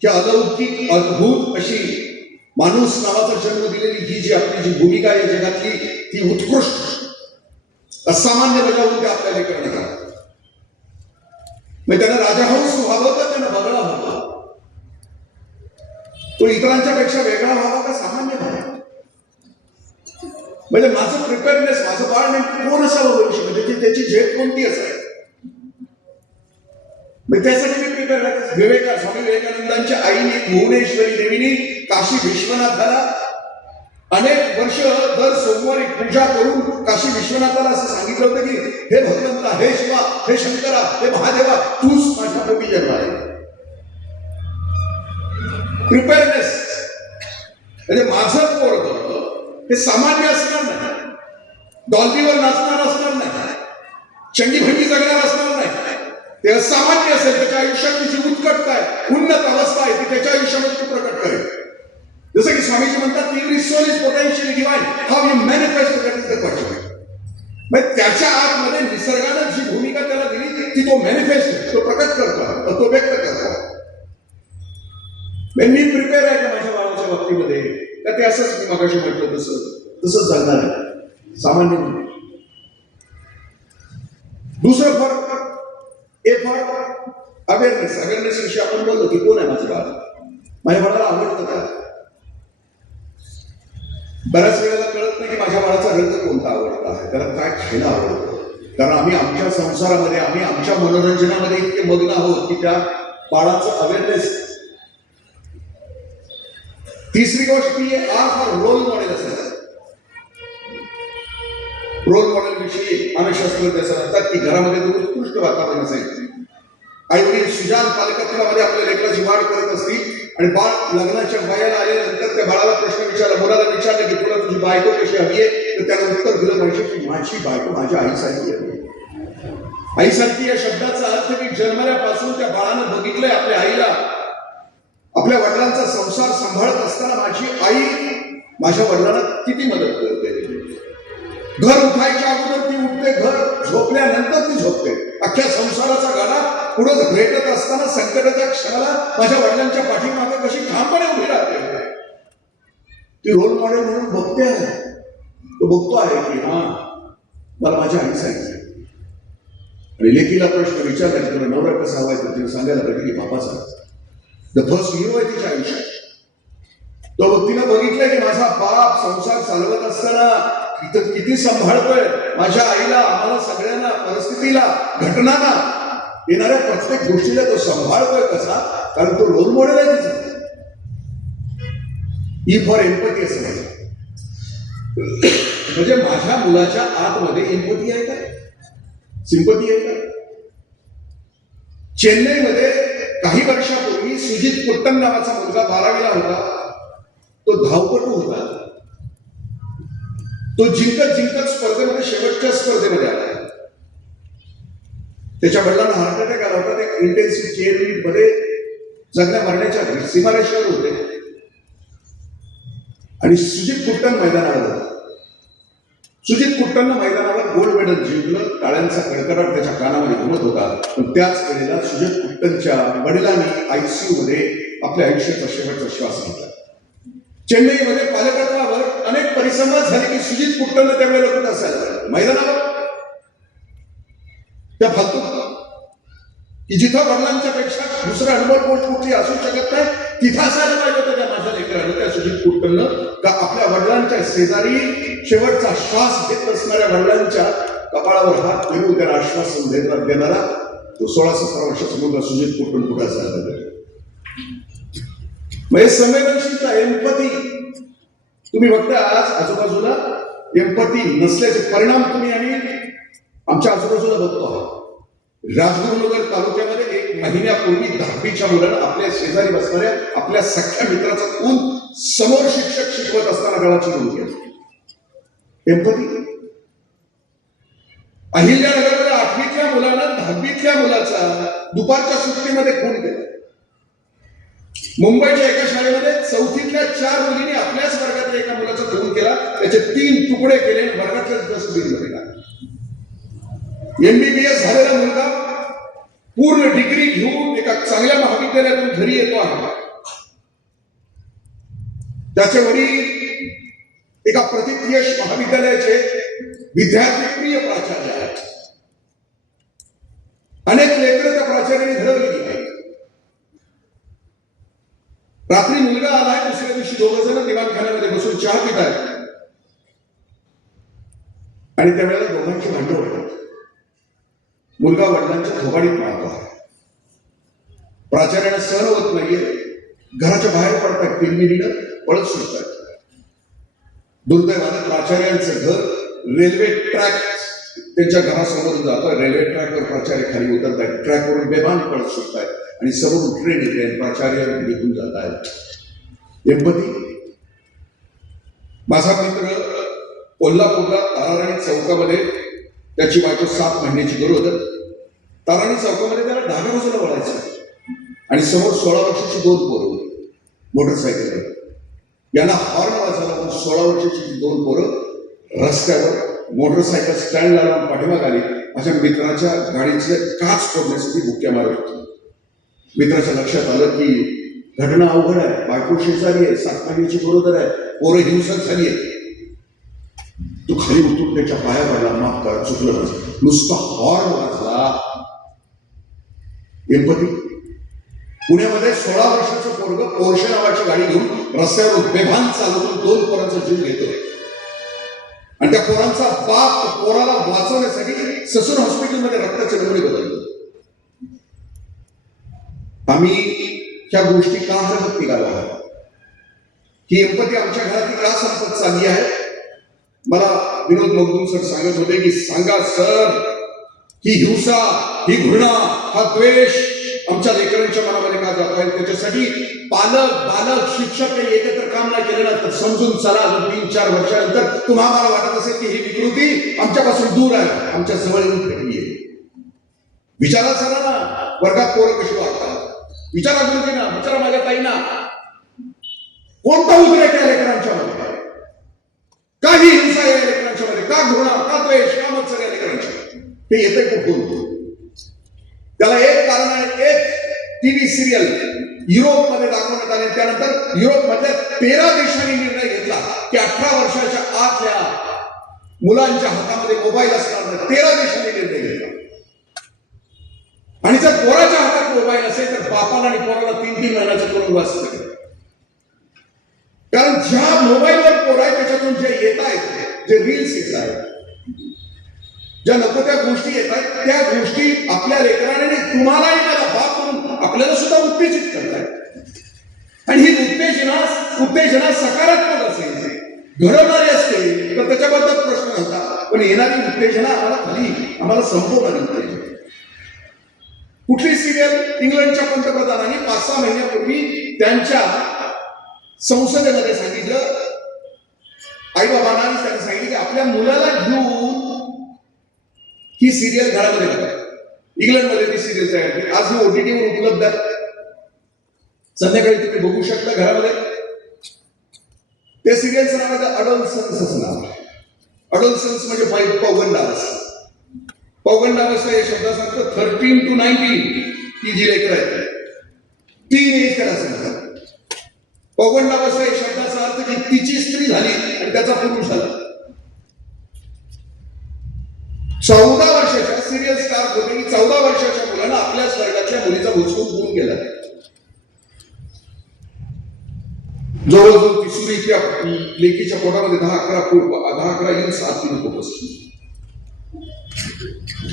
की अलौकिक अद्भुत अशी माणूस नावाचा जन्म दिलेली ही जी आपली जी भूमिका आहे जगातली, ती उत्कृष्ट असामान्य बजावून ते आपल्याला करण्यात. मग त्यानं राजाहंस व्हावं का त्यानं बगळा व्हावा, तो इतरांच्या पेक्षा वेगळा व्हावा का सामान्य व्हावा. म्हणजे माझं प्रिपेअरनेस, माझं बाळ नेमकं कोण असावं भविष्य, म्हणजे त्याची झेप कोणती असावी. त्यासाठी मी प्रिपेअर आहे. स्वामी विवेकानंदांच्या आईने भुवनेश्वरी देवीने काशी विश्वनाथाला अनेक वर्ष दर सोमवारी पूजा करून काशी विश्वनाथाला असं सांगितलं होतं की हे भगवंता, हे शिवा, हे शंकरा, हे महादेवा, तूच माझ्या पोटी जन्माला आहे. प्रिपेअरनेस म्हणजे माझं पोरग हे सामान्य असणार नाही, डॉल्बीवर नाचणार असणार नाही, चंगीभंगी जगणार असणार नाही. ते असामान्य असेल, त्याच्या आयुष्यात जी उत्कटता आहे, उन्नत अवस्था आहे, ती त्याच्या आयुष्यामध्ये तो प्रकट करेल. जसं की स्वामीजी म्हणतात, every soul is potentially divine, how you manifest that is the question. म्हणजे त्याच्या आतमध्ये निसर्गानं जी भूमिका त्याला दिली ती तो मॅनिफेस्ट, तो प्रकट करतो, तो व्यक्त करतो. मी प्रिपेअर आहे का माझ्या बाळाच्या बाबतीमध्ये, का ते असंच मी मगाशी म्हटलं तसंच जगणार आहे सामान्य म्हणून. दुसरं फरक, एक फरक अवेअरनेस विषयी आपण बोललो की कोण आहे माझं बाळ, माझ्या बाळाला आवडतं का. बऱ्याच वेळेला कळत नाही की माझ्या बाळाचा रंग कोणता आवडता आहे, त्याला काय खायला आवडतं. कारण आम्ही आमच्या संसारामध्ये, आम्ही आमच्या मनोरंजनामध्ये इतके मग्न आहोत की त्या बाळाचं अवेअरनेस. तिसरी गोष्ट ती आर फॉर रोल मॉडेल असेल. रोल मॉडेल विषयी मानसशास्त्रज्ञ असं म्हणतात की घरामध्ये उत्कृष्ट वातावरण असेल. आई वडील सुजान पालकत्वामध्ये आपल्या लेकराची वाढ करत असतील आणि बाळ लग्नाच्या वयाला आल्यानंतर त्या बाळाला प्रश्न विचारला, मुलाला विचारलं की तुला तुझी बायको कशी हवी आहे, तर त्याला उत्तर दिलं पाहिजे की माझी बायको माझ्या आईसारखी हवी. आईसारखी या शब्दाचा अर्थ की जन्मल्यापासून त्या बाळानं बघितलंय आपल्या आईला, आपल्या वडिलांचा संसार सांभाळत असताना माझी आई माझ्या वडिलांना किती मदत करते. घर उठायच्या अगोदर ती उठते, घर झोपल्यानंतर ती झोपते. अख्ख्या संसाराचा गाडा पुढे भेटत असताना संकटाच्या क्षणाला माझ्या वडिलांच्या पाठीमागे कशी ठामपणे उभी राहते. ती रोल मॉडेल म्हणून बघते आहे, तो बघतो आहे की हा मला माझ्या आई सांगितलं. आणि लेकीला प्रश्न विचारला की तुला नवरा कसा हवाय, तर तिने सांगायला पाहिजे की बापाचा. द फर्स्ट हिरो आहे तिच्या आयुष्यात. तो तिनं बघितलंय की माझा बाप संसार चालवत असताना इथं किती सांभाळतोय माझ्या आईला, आम्हाला सगळ्यांना, परिस्थितीला, घटनांना, येणाऱ्या प्रत्येक गोष्टीला तो सांभाळतोय कसा, कारण तो रोल मॉडेल आहे तिचा. ई फॉर एम्पथी असं म्हणजे माझ्या मुलाच्या आतमध्ये एम्पथी आहे का, सिंपथी आहे का. चेन्नईमध्ये काही वर्षापूर्वी सुजित कुट्टन नावाचा मुलगा 12वीला होता. तो धावपटू होता. तो जिंकत स्पर्धेमध्ये शेवटच्या स्पर्धेमध्ये आला. त्याच्या वडिलांना हार्ट अटॅक आला होता. ते इंटेन्सिव्ह केअर युनिट मध्ये जगण्या मरण्याच्या सीमारेषेवर होते. आणि सुजित कुट्टन मैदानावर होता. सुजित कुट्टननं मैदानावर गोल्ड मेडल जिंकलं. टाळ्यांचा कडकडाट त्याच्या कानामध्ये घुमत होता. पण त्याच वेळेला सुजित कुट्टनच्या वडिलांनी आयसीयू मध्ये आपल्या आयुष्याचा शेवटचा श्वास घेतला. चेन्नईमध्ये पालकत्वावर अनेक परिसंवाद झाले की सुजित कुट्टननं त्यावेळेला कुठं असायला मैदानावर. त्या फालतू की जिथं वडिलांच्या पेक्षा दुसरा अनुभव गोष्ट कुठली असू शकत नाही, तिथं असायला पाहिजे होतं त्या माझ्या लेकरानं, त्या सुजित कुट्टननं. का आपल्या वडिलांच्या शेजारी शेवटचा श्वास घेत असणाऱ्या वडिलांच्या कपाळावर हात फिरवून त्याला आश्वासन देणारा तो 16-17 वर्षाचा मुलगा सुजित कुट्टन कुठं असायला पाहिजे. म्हणजे संवेदनशीलता, एम्पथी तुम्ही बघता आज आजूबाजूला एम्पथी नसल्याचे परिणाम तुम्ही आणि आमच्या आजूबाजूला बघतो आहोत. राजगुरुनगर तालुक्यामध्ये 1 महिन्यापूर्वी 10वीच्या मुलानं आपल्या शेजारी बसणाऱ्या आपल्या सख्या मित्राचा खून समोर शिक्षक शिकवत असताना गळाची नोंद केली. एम्पथी. अहिल्यानगरमध्ये 8वीतल्या मुलानं 10वीतल्या मुलाचा दुपारच्या सुट्टीमध्ये खून केला. मुंबईच्या एका शाळेमध्ये 4थीतल्या 4 मुलींनी आपल्याच वर्गातल्या एका मुलाचा खून केला. त्याचे 3 तुकडे केले, वर्गातल्या डस्टबिनमध्ये टाकले. MBBS झालेला मुलगा पूर्ण डिग्री घेऊन एका चांगल्या महाविद्यालयातून घरी येतो आहे. त्याचे वडील एका प्रतियश महाविद्यालयाचे विद्यार्थीप्रिय प्राचार्य आहेत. अनेक लेकरं त्या प्राचार्याने घडवलेली आहेत. रात्री मुलगा आलाय, दुसऱ्या दिवशी 2 जण दिवाणखान्यामध्ये बसून चहा पित आहेत. आणि त्यावेळेला दोघांची भांडण होतात. मुलगा वडिलांच्या थोबाडीत मारतो आहे. प्राचार्याला सहन होत नाहीये. घराच्या बाहेर पडतात, किरमिरीनं पळत सुटतात. दुर्दैवाने प्राचार्यांचं घर रेल्वे ट्रॅक त्यांच्या घरासमोर जातं. रेल्वे ट्रॅकवर प्राचार्य खाली उतरत आहेत, ट्रॅकवरून बेभान पळत सुटत आहेत आणि समोरून ट्रेन येते आणि प्राचार्य निघून जात आहेत. एम्पथी. माझा मित्र कोल्हापूरला ताराराणी चौकामध्ये, त्याची बायको 7 महिन्याची गरोदर, ताराराणी चौकामध्ये त्याला डाव्या बाजूला वळायचं आणि समोर 16 वर्षाची 2 पोरं मोटरसायकलवर. यांना हॉर्न वाजवला म्हणून 16 वर्षाची 2 पोरं रस्त्यावर मोटरसायकल स्टँडला लावून पाठीमाग आली. अशा मित्राच्या गाडीचे काच फोडण्यासाठी बुक्या मारत होती. मित्राच्या लक्षात आलं की घटना अवघड आहे, बायको शेजारी आहे, 7 महिन्याची गरोदर आहे, पोरं हिंसक झाली आहे. तो खाली उतरून त्याच्या पाया पडला, माफ करा चुकलं नसतं, नुसता हॉर्न वाजला. एम्पथी. पुण्यामध्ये 16 वर्षाचं पोरग पोर्शे नावाची गाडी घेऊन रस्त्यावर बेभान चालवून 2 पोरांचा जीव घेतो आणि त्या पोरांचा बाप पोराला वाचवण्यासाठी ससून हॉस्पिटलमध्ये रक्ताचे नमुने बदलतो. आम्ही ह्या गोष्टी का हरकत निघालो आहोत? ही एम्पथी आमच्या घरात का संपत चालली आहे? मला विनोद मगदूम सर सांगत होते की सांगा सर, ही हिंसा, ही घृणा, हा द्वेष आमच्या लेकरांच्या मनामध्ये का जात आहे? त्याच्यासाठी पालक, बालक, शिक्षक काही एकत्र काम नाही केलं ना तर समजून चला, 3-4 वर्षानंतर तुम्हाला वाटत असेल की ही विकृती आमच्यापासून दूर आहे, आमच्या जवळ येऊन ठेवली आहे. विचारा चला ना, वर्गात पोरं कशी वागतात, विचारा गुरुजींना, विचारा माझ्या ताईंना, कोणता उद्रेक आहे लेकरांच्या मध्ये, का ही हिंसा आहे लेकरांच्या मध्ये, का घृणा, का द्वेष, का मत्सर आहे लेकरांच्या मध्ये? हे येते कुठून? त्याला एक कारण आहे. एक टीव्ही सिरियल युरोपमध्ये दाखवण्यात आले, त्यानंतर युरोपमधल्या 13 देशांनी निर्णय घेतला की 18 वर्षाच्या आतल्या मुलांच्या हातामध्ये मोबाईल असणार नाही. 13 देशांनी निर्णय घेतला. आणि जर पोराच्या हातात मोबाईल असेल तर बापाला आणि पोराला 3-3 महिन्याचा तुरुंगवास असेल. कारण ज्या मोबाईलवर पोर आहे त्याच्यातून जे येत आहेत, जे रील्स येत आहेत, ज्या नको त्या गोष्टी येत आहेत, त्या गोष्टी आपल्या लेकराने तुम्हालाही मला बाप म्हणून आपल्याला सुद्धा उत्तेजित करतायत. आणि ही उत्तेजना सकारात्मक असेल, घडवणारी असते तर त्याच्याबद्दल प्रश्न होता, पण येणारी उत्तेजना आम्हाला संपवणारी पाहिजे. कुठली सिरियल? इंग्लंडच्या पंतप्रधानांनी 5-6 महिन्यापूर्वी त्यांच्या संसदेमध्ये सांगितलं, आई बाबांना त्यांनी सांगितलं की आपल्या मुलाला घेऊन ही सिरियल घरामध्ये बघा. इंग्लंडमध्ये ती सिरियल तयार केली. आज ही OTT वर उपलब्ध आहे, संध्याकाळी तुम्ही बघू शकता घरामध्ये. त्या सिरियलचं नाव आहे अडोलसन्स असं नाव. अडोलसन्स म्हणजे पौगंडावस्था. पौगंडावस्था या शब्दाचा अर्थ 13 to 19 ही जी लेकरं आहेत, टीन एज त्याला सांगतात. पौगंडावस्था या शब्दाचा अर्थ की तिची स्त्री झाली आणि त्याचा पुरुष झाला. 14 वर्षाच्या सिरियल स्टार होते की 14 वर्षाच्या मुलांना आपल्या वर्गातल्या मुलीचा भुसकून गुण केला. जवळजवळ तिसरीच्या लेकीच्या पोटामध्ये 10-11 इंच आतून होत असते.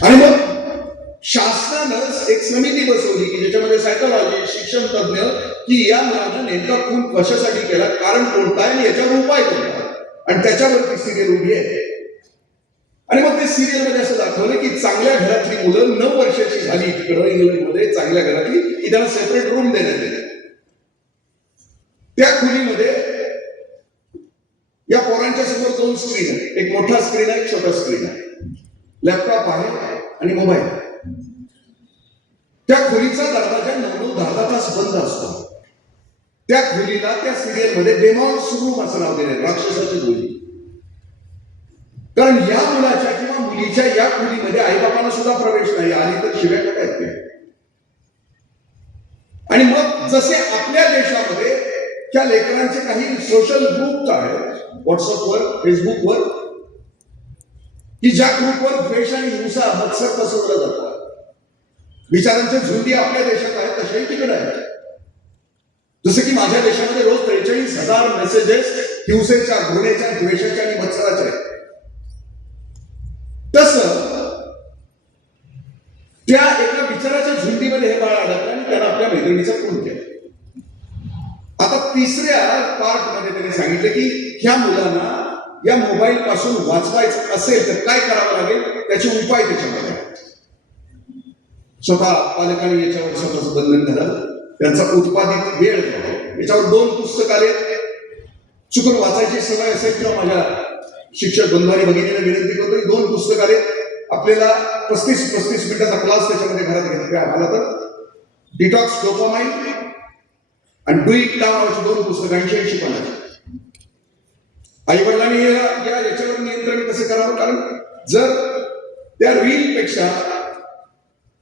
आणि मग शासनानं एक समिती बसवली की ज्याच्यामध्ये सायकोलॉजी, शिक्षण तज्ञ, की या मुलांना नेमका खून कशासाठी केला, कारण कोणता आहे आणि याच्यावर उपाय कोणता, आणि त्याच्यावरती सिरियल उभी आहे. आणि मग ते सिरियल मध्ये असं दाखवलं की चांगल्या घरातली मुलं 9 वर्षाची झाली तिकडं इंग्लंडमध्ये, चांगल्या घरातली, की त्यांना सेपरेट रूम देण्यात आले. त्या खोलीमध्ये या पोरांच्या समोर 2 स्क्रीन आहे, एक मोठा स्क्रीन आहे, एक छोटा स्क्रीन आहे, लॅपटॉप आहे आणि मोबाईल. त्या खोलीचा दरवाजा 9-10 तास बंद असतो. त्या खोलीला त्या सिरियल मध्ये डेमॉन्स रूम असं नाव दिले, राक्षसाची खोली. कारण या मुलाच्या किंवा मुलीच्या या खोलीमध्ये आईबापांना सुद्धा प्रवेश नाही, आली तर शिव्या करता येते. आणि मग जसे आपल्या देशामध्ये त्या लेकरांचे काही सोशल ग्रुप आहेत व्हॉट्सअपवर, फेसबुकवर, की ज्या ग्रुपवर द्वेष आणि हिंसा, मत्सर पसरवला जातात. विचारांच्या झुंडी आपल्या देशात आहेत तशाही तिकडे आहेत. जसं की माझ्या देशामध्ये रोज 43,000 मेसेजेस हिंसेच्या, घृणेच्या, द्वेषाच्या आणि मत्सराच्या आहेत. तसं त्या एका विचाराच्या झुंडीमध्ये हे बाळ अडकलं आणि त्यानं आपल्या मैत्रिणीचा खून केला. आता 3ऱ्या पार्ट मध्ये त्यांनी सांगितलं की ह्या मुलांना या मोबाईल पासून वाचवायचं असेल तर काय करावं लागेल, त्याचे उपाय त्याच्यामध्ये आहेत. स्वतः पालकांनी याच्यावर स्वतःचं बंधन करावं, त्यांचा उत्पादित वेळ घ्यावा. याच्यावर 2 पुस्तक आले. चुकून वाचायची सवय असेल किंवा माझ्या शिक्षक बंधूंनी बघितलेलं विनंती करतो की 2 पुस्तक आले. आपल्याला 35 मिनिटाचा क्लास त्याच्यामध्ये घरात घेतला आला तर डिटॉक्स डोपामाइन आणि डू इट नाव नावाची 2 पुस्तकं 80 पानाची. आई वडिलांनी याच्यावर नियंत्रण कसं करावं, कारण जर त्या रील पेक्षा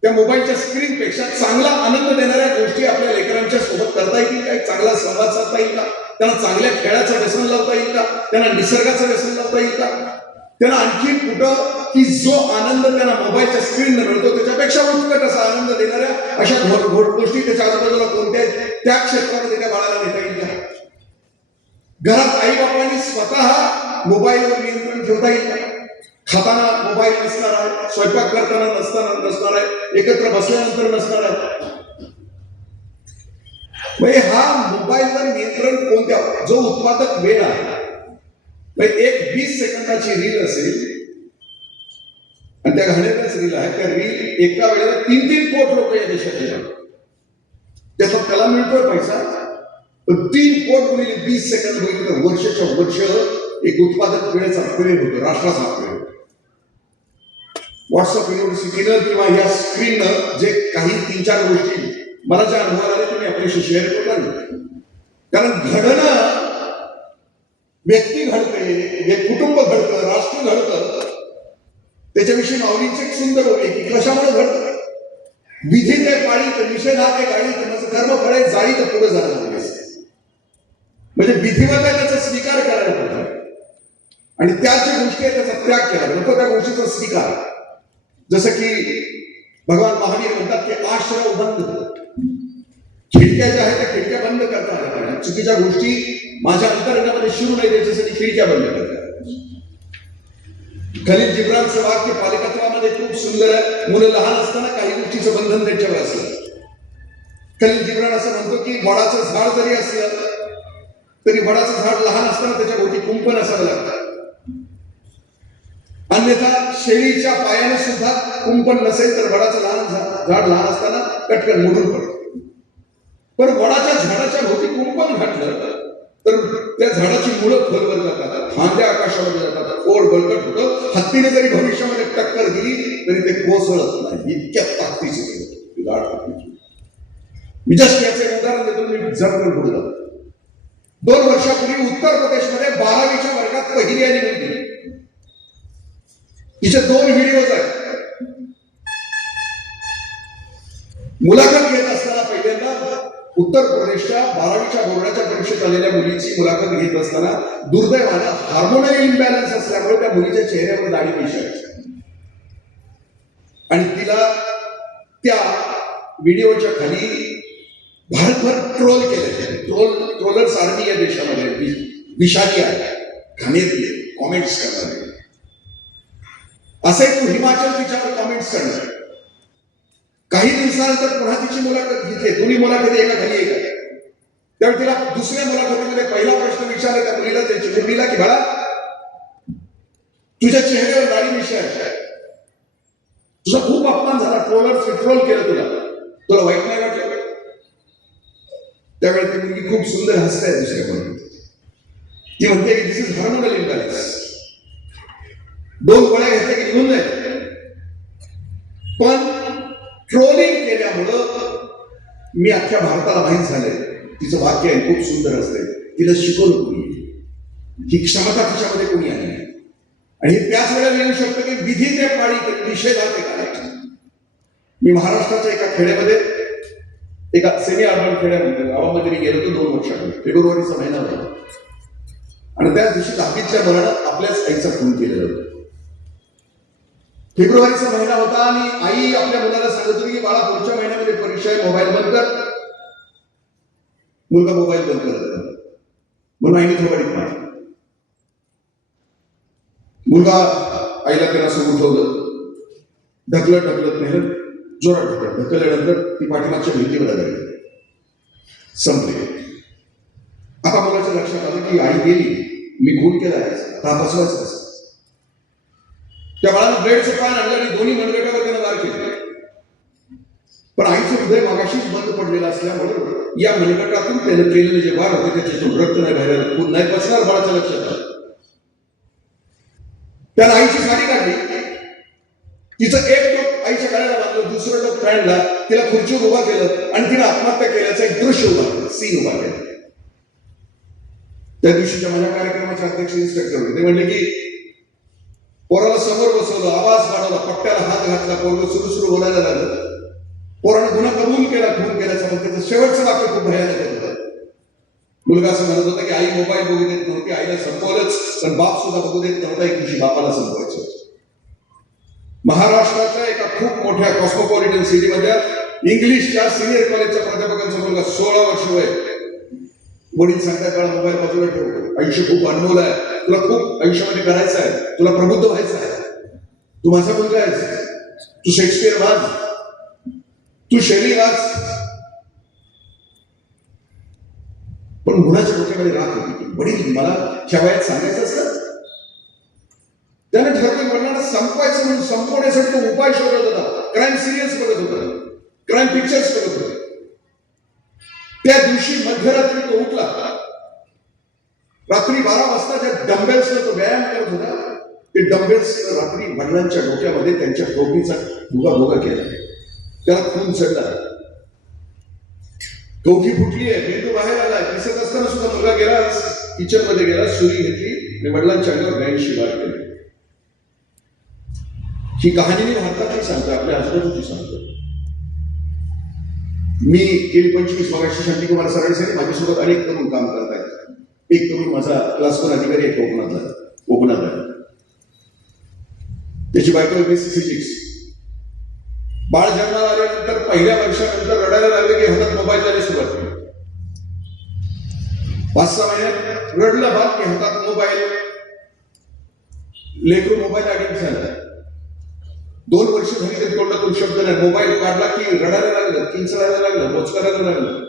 त्या मोबाईलच्या स्क्रीन पेक्षा चांगला आनंद देणाऱ्या गोष्टी आपल्या लेकरांच्या सोबत करता येतील का, चांगला संवाद साधता येईल का, त्यांना चांगल्या खेळाचं व्यसन लावता येईल का, त्यांना निसर्गाचं व्यसन लावता येईल का, त्यांना आणखी कुठं की जो आनंद त्यांना मोबाईलच्या स्क्रीननं मिळतो त्याच्यापेक्षा उत्कट असा आनंद देणाऱ्या अशा गोष्टी त्याच्या आजूबाजूला कोणत्या त्या क्षेत्रामध्ये त्या बाळाला देता येईल का. घरात आई बापांनी स्वतः मोबाईलवर नियंत्रण ठेवता येईल का. खाताना मोबाईल नसणार आहे, स्वयंपाक करताना नसणार आहे, एकत्र बसल्यानंतर नसणार आहे. म्हणजे हा मोबाईलवर नियंत्रण कोणत्या, जो उत्पादक वेळ आहे, म्हणजे एक 20 सेकंदाची रील असेल आणि त्या घाण्यातच रील आहे, त्या रील एका वेळेला 3 कोटी लोक या देशात येतात. त्याचा त्याला मिळतोय पैसा, पण 3 कोटी गुणिले 20 सेकंद बघितलं तर वर्षाच्या वर्ष एक उत्पादक वेळेचा अपग्रेड होतो, राष्ट्राचा अपग्रेड. व्हॉट्सअप युनिव्हर्सिटीनं किंवा या स्क्रीननं जे काही 3-4 गोष्टी मला ज्या अनुभवाला आले ते मी आपल्याशी शेअर करणार. कारण घडणं, व्यक्ती घडते, एक कुटुंब घडतं, राष्ट्र घडतं, त्याच्याविषयी माऊलींची एक सुंदर ओळी की कशामुळे घडतं. विधी ते पाळीत, निषेधा ते गाळीत, माझं कर्म फळे जाळीत पुढे जाणं. म्हणजे विधिवत आहे त्याचा स्वीकार करायला पाहिजे आणि त्या ज्या गोष्टी आहेत त्याचा त्याग केला नको, त्या गोष्टीचा स्वीकार. जसं की भगवान महावीर म्हणतात की आश्रव बंद, खिडक्या ज्या आहेत त्या खिडक्या बंद करता आल्या पाहिजे. चुकीच्या गोष्टी माझ्या अंतरंगामध्ये शिरू नये त्याच्यासाठी खिडक्या बंद करतात. खलील जिब्रानचं वाक्य पालकत्वामध्ये खूप सुंदर आहे. मुलं लहान असताना काही गोष्टीचं बंधन त्यांच्यावर असलं. खलील जिब्रान असं म्हणतो की वडाचं झाड जरी असलं तरी वडाचं झाड लहान असताना त्याच्या भोवती कुंपण असावं लागतं. अन्यथा शेळीच्या पायाने सुद्धा कुंपण नसेल तर वडाचं झाड लहान असताना कटकन मोडून पडतं. पण वडाच्या झाडाच्या भोवती कुंपण घातलं तर त्या झाडाची मुळं खोलवर जातात, फांद्या आकाशामध्ये जातात, ओढ बळकट होतं. हत्तीने जरी भविष्यामध्ये टक्कर दिली तरी ते कोसळत नाही, इतक्या ताकदीचे झाड. मी जस्ट याचे उदाहरण देतो, मी जर पुढे जातो. 2 वर्षापूर्वी उत्तर प्रदेशमध्ये 12वीच्या वर्गात पहिली आली मुलगी. तिचे 2 व्हिडिओज आहेत. मुलाखत घेत असताना पहिल्यांदा उत्तर प्रदेशच्या 12वीच्या बोर्डाच्या परीक्षेत आलेल्या मुलीची मुलाखत घेत असताना दुर्दैवानं हार्मोनल इम्बॅलन्स असल्यामुळे त्या मुलीच्या चेहऱ्यावर दाढी मिळाली आणि तिला त्या व्हिडिओच्या खाली भारतभर ट्रोल केले. ट्रोलर्स आर्मी या देशामध्ये विषारी आहे, घाणेरडी आहे, कॉमेंट्स करणारे. असे तू हिमाचल तिच्यावर कॉमेंट्स करणार. काही दिवसानंतर पुन्हा तिची मुलाखत घेतली. दोन्ही मुलाखती एका खाली एक आहे. त्यावेळी तिला दुसऱ्या मुलाखतीमध्ये पहिला प्रश्न विचारला त्या मुलीला, त्यांची मुलीला की बाळा तुझ्या चेहऱ्यावर दाढी मिशा आहे, तुझा खूप अपमान झाला, ट्रोल केलं तुला वाईट नाही वाटलं? त्यावेळी ती मुलगी खूप सुंदर हसते आहे दुसऱ्या मुली. ती म्हणते की दिस इज हार्मोनल इम्बॅलन्स. 2 गोळ्या घेतल्या की निघून जाईल. पण ट्रोलिंग केल्यामुळं मी अख्ख्या भारताला माहीत झालंय. तिचं वाक्य आहे खूप सुंदर असते, तिला शिकवलं कोणी, ही क्षमता तिच्यामध्ये कोणी आली नाही. आणि हे त्याच वेळेला येऊ शकतं की विधी ते पाळी निषेधात करायचं. मी महाराष्ट्राच्या एका खेड्यामध्ये, एका सेमी अर्बन खेड्यामध्ये गावामध्ये गेलो होतो 2 वर्षापूर्वी. फेब्रुवारीचा महिना होता आणि त्याच दिवशी 10वीच्या मुलानं आपल्याच आईचा खून केलेला होता. फेब्रुवारीचा महिना होता आणि आई आपल्या मुलाला सांगत होती की बाळा पुढच्या महिन्यामध्ये परीक्षा आहे, मोबाईल बंद कर. मुलगा मोबाईल बंद करत म्हणून आईने थोबाडीत मारली. मुलगा आईला त्याला असं उठवलं, ढकलत नेलं, जोरात ढकलल्यानंतर ती पाठीमागच्या भिंतीवर आली. संपले. आता मुलाच्या लक्षात आलं की आई गेली मी खून केला आहे आता हा बसवायचा कसं. त्या बाळानं ब्लेडचं पान आणलं आणि दोन्ही मनगटावर त्यानं वार केले. पण आईचं हृदय मगाशीच बंद पडलेलं असल्यामुळे या मनगटातून त्यानं केलेले जे वार होते त्याच्यातून रक्त नाही बाहेर, खून नाही बसणार बाळाच्या लक्षात आलं. त्यानं आईची साडी काढली, तिचं एक डोक आईच्या गळ्याला बांधलं, दुसरं डोक काढला, तिला खुर्चीवर उभा केलं आणि तिला आत्महत्या केल्याचं एक दृश्य उभा केलं, सीन उभा केला. त्या दिवशीच्या माझ्या कार्यक्रमाचे अध्यक्ष इन्स्पेक्टर होते. ते म्हणले की पोराला समोर बसवलं, आवाज वाढवला, पट्ट्याला हात घातला, पोरग सुरू बोलायला लागलं. पोरानं गुन्हा कबूल केला, खून केल्याचा, पण त्याचं शेवटचं वाक्य खूप भयानक होतं. मुलगा असं म्हणत होता की आई मोबाईल बघू देत नव्हती, आईला संपवलंच, पण बाप सुद्धा बघू देत नव्हता. एक दिवशी बापाला संपवायचं होतं. महाराष्ट्राच्या एका खूप मोठ्या कॉस्मोपॉलिटन सिटीमध्ये इंग्लिशच्या सिनियर कॉलेजच्या प्राध्यापकांचा मुलगा 16 वर्ष वय. वडील सांगतात मला मोबाईल बाजूला ठेवतो, आयुष्य खूप अनमोल आहे, तुला खूप आयुष्यामध्ये करायचं आहे, तुला प्रबुद्ध व्हायचं आहे, तू माझा मुलगा आहेस, तू शेक्सपियर वाच, तू शैली वाच. पण मुलाच्या डोक्यामध्ये राग होती की वडील मला ह्या वयात सांगायचं असतं. त्याने ठरवलं वडिलांना संपवायचं म्हणून संपवण्यासाठी तो उपाय शोधत होता. क्राईम सिरियल्स बघत होता, क्राईम पिक्चर्स बघत होता. त्या दिवशी मध्यरात्री तो उठला, रात्री 12 वाजता ज्या डंबेल्सनं तो व्यायाम करत होता, ते डंबेल्स रात्री वडिलांच्या डोक्यामध्ये त्यांच्या टोपीचा भुगा केला. त्याला खून चढला, कवठी फुटली आहे, मेंदू बाहेर आला. दिसत असताना सुद्धा मुलगा गेला, किचन मध्ये गेला, सुरी घेतली आणि वडिलांच्या अंगावर 82 वार केले. ही कहाणी मी भारतातही सांगतो, आपल्या आजूबाजूची सांगतो. मी गेली 25 वर्षाची शांतिकुमार सरांनी सांगितलं माझ्यासोबत अनेक तरुण काम करत आहेत. एक तरुण माझा क्लास 1 अधिकारी आहे, कोकणातला. त्याची बायको MSc फिजिक्स. बाळ जन्माला आल्यानंतर पहिल्या वर्षानंतर रडायला लागले की हातात मोबाईल द्यायला सुरुवात केली. 5-6 महिन्यात रडलं बाळ की हातात मोबाईल, लेकरू मोबाईल ऍडिक्ट झाला. 2 वर्ष झाली तरी तोंडातून शब्द नाही. मोबाईल काढला की रडायला लागलं, किंचरायला लागलं, मोचकारायला लागलं,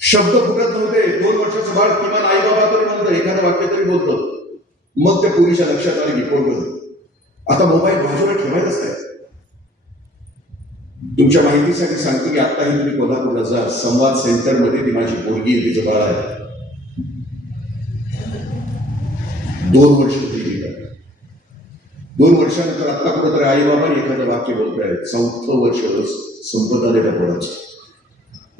शब्द फुटत नव्हते. 2 वर्षाचं बाळ किमान आई बाबा तरी म्हणतं, एखादं वाक्य तरी बोलतं. मग त्या पुरीच्या लक्षात आलं की पोरगं आता मोबाईल बाजूला ठेवायलाच काय. तुमच्या माहितीसाठी सांगतो की आताही तुम्ही कोल्हापूरला जा, संवाद सेंटरमध्ये ती माझी पोरगी तिचं बाळ आहे. 2 वर्ष झाली. 2 वर्षानंतर आता कुठंतरी आई बाबांनी एखादं वाक्य बोलताय. 4थं वर्ष संपत आले त्या पोराचं.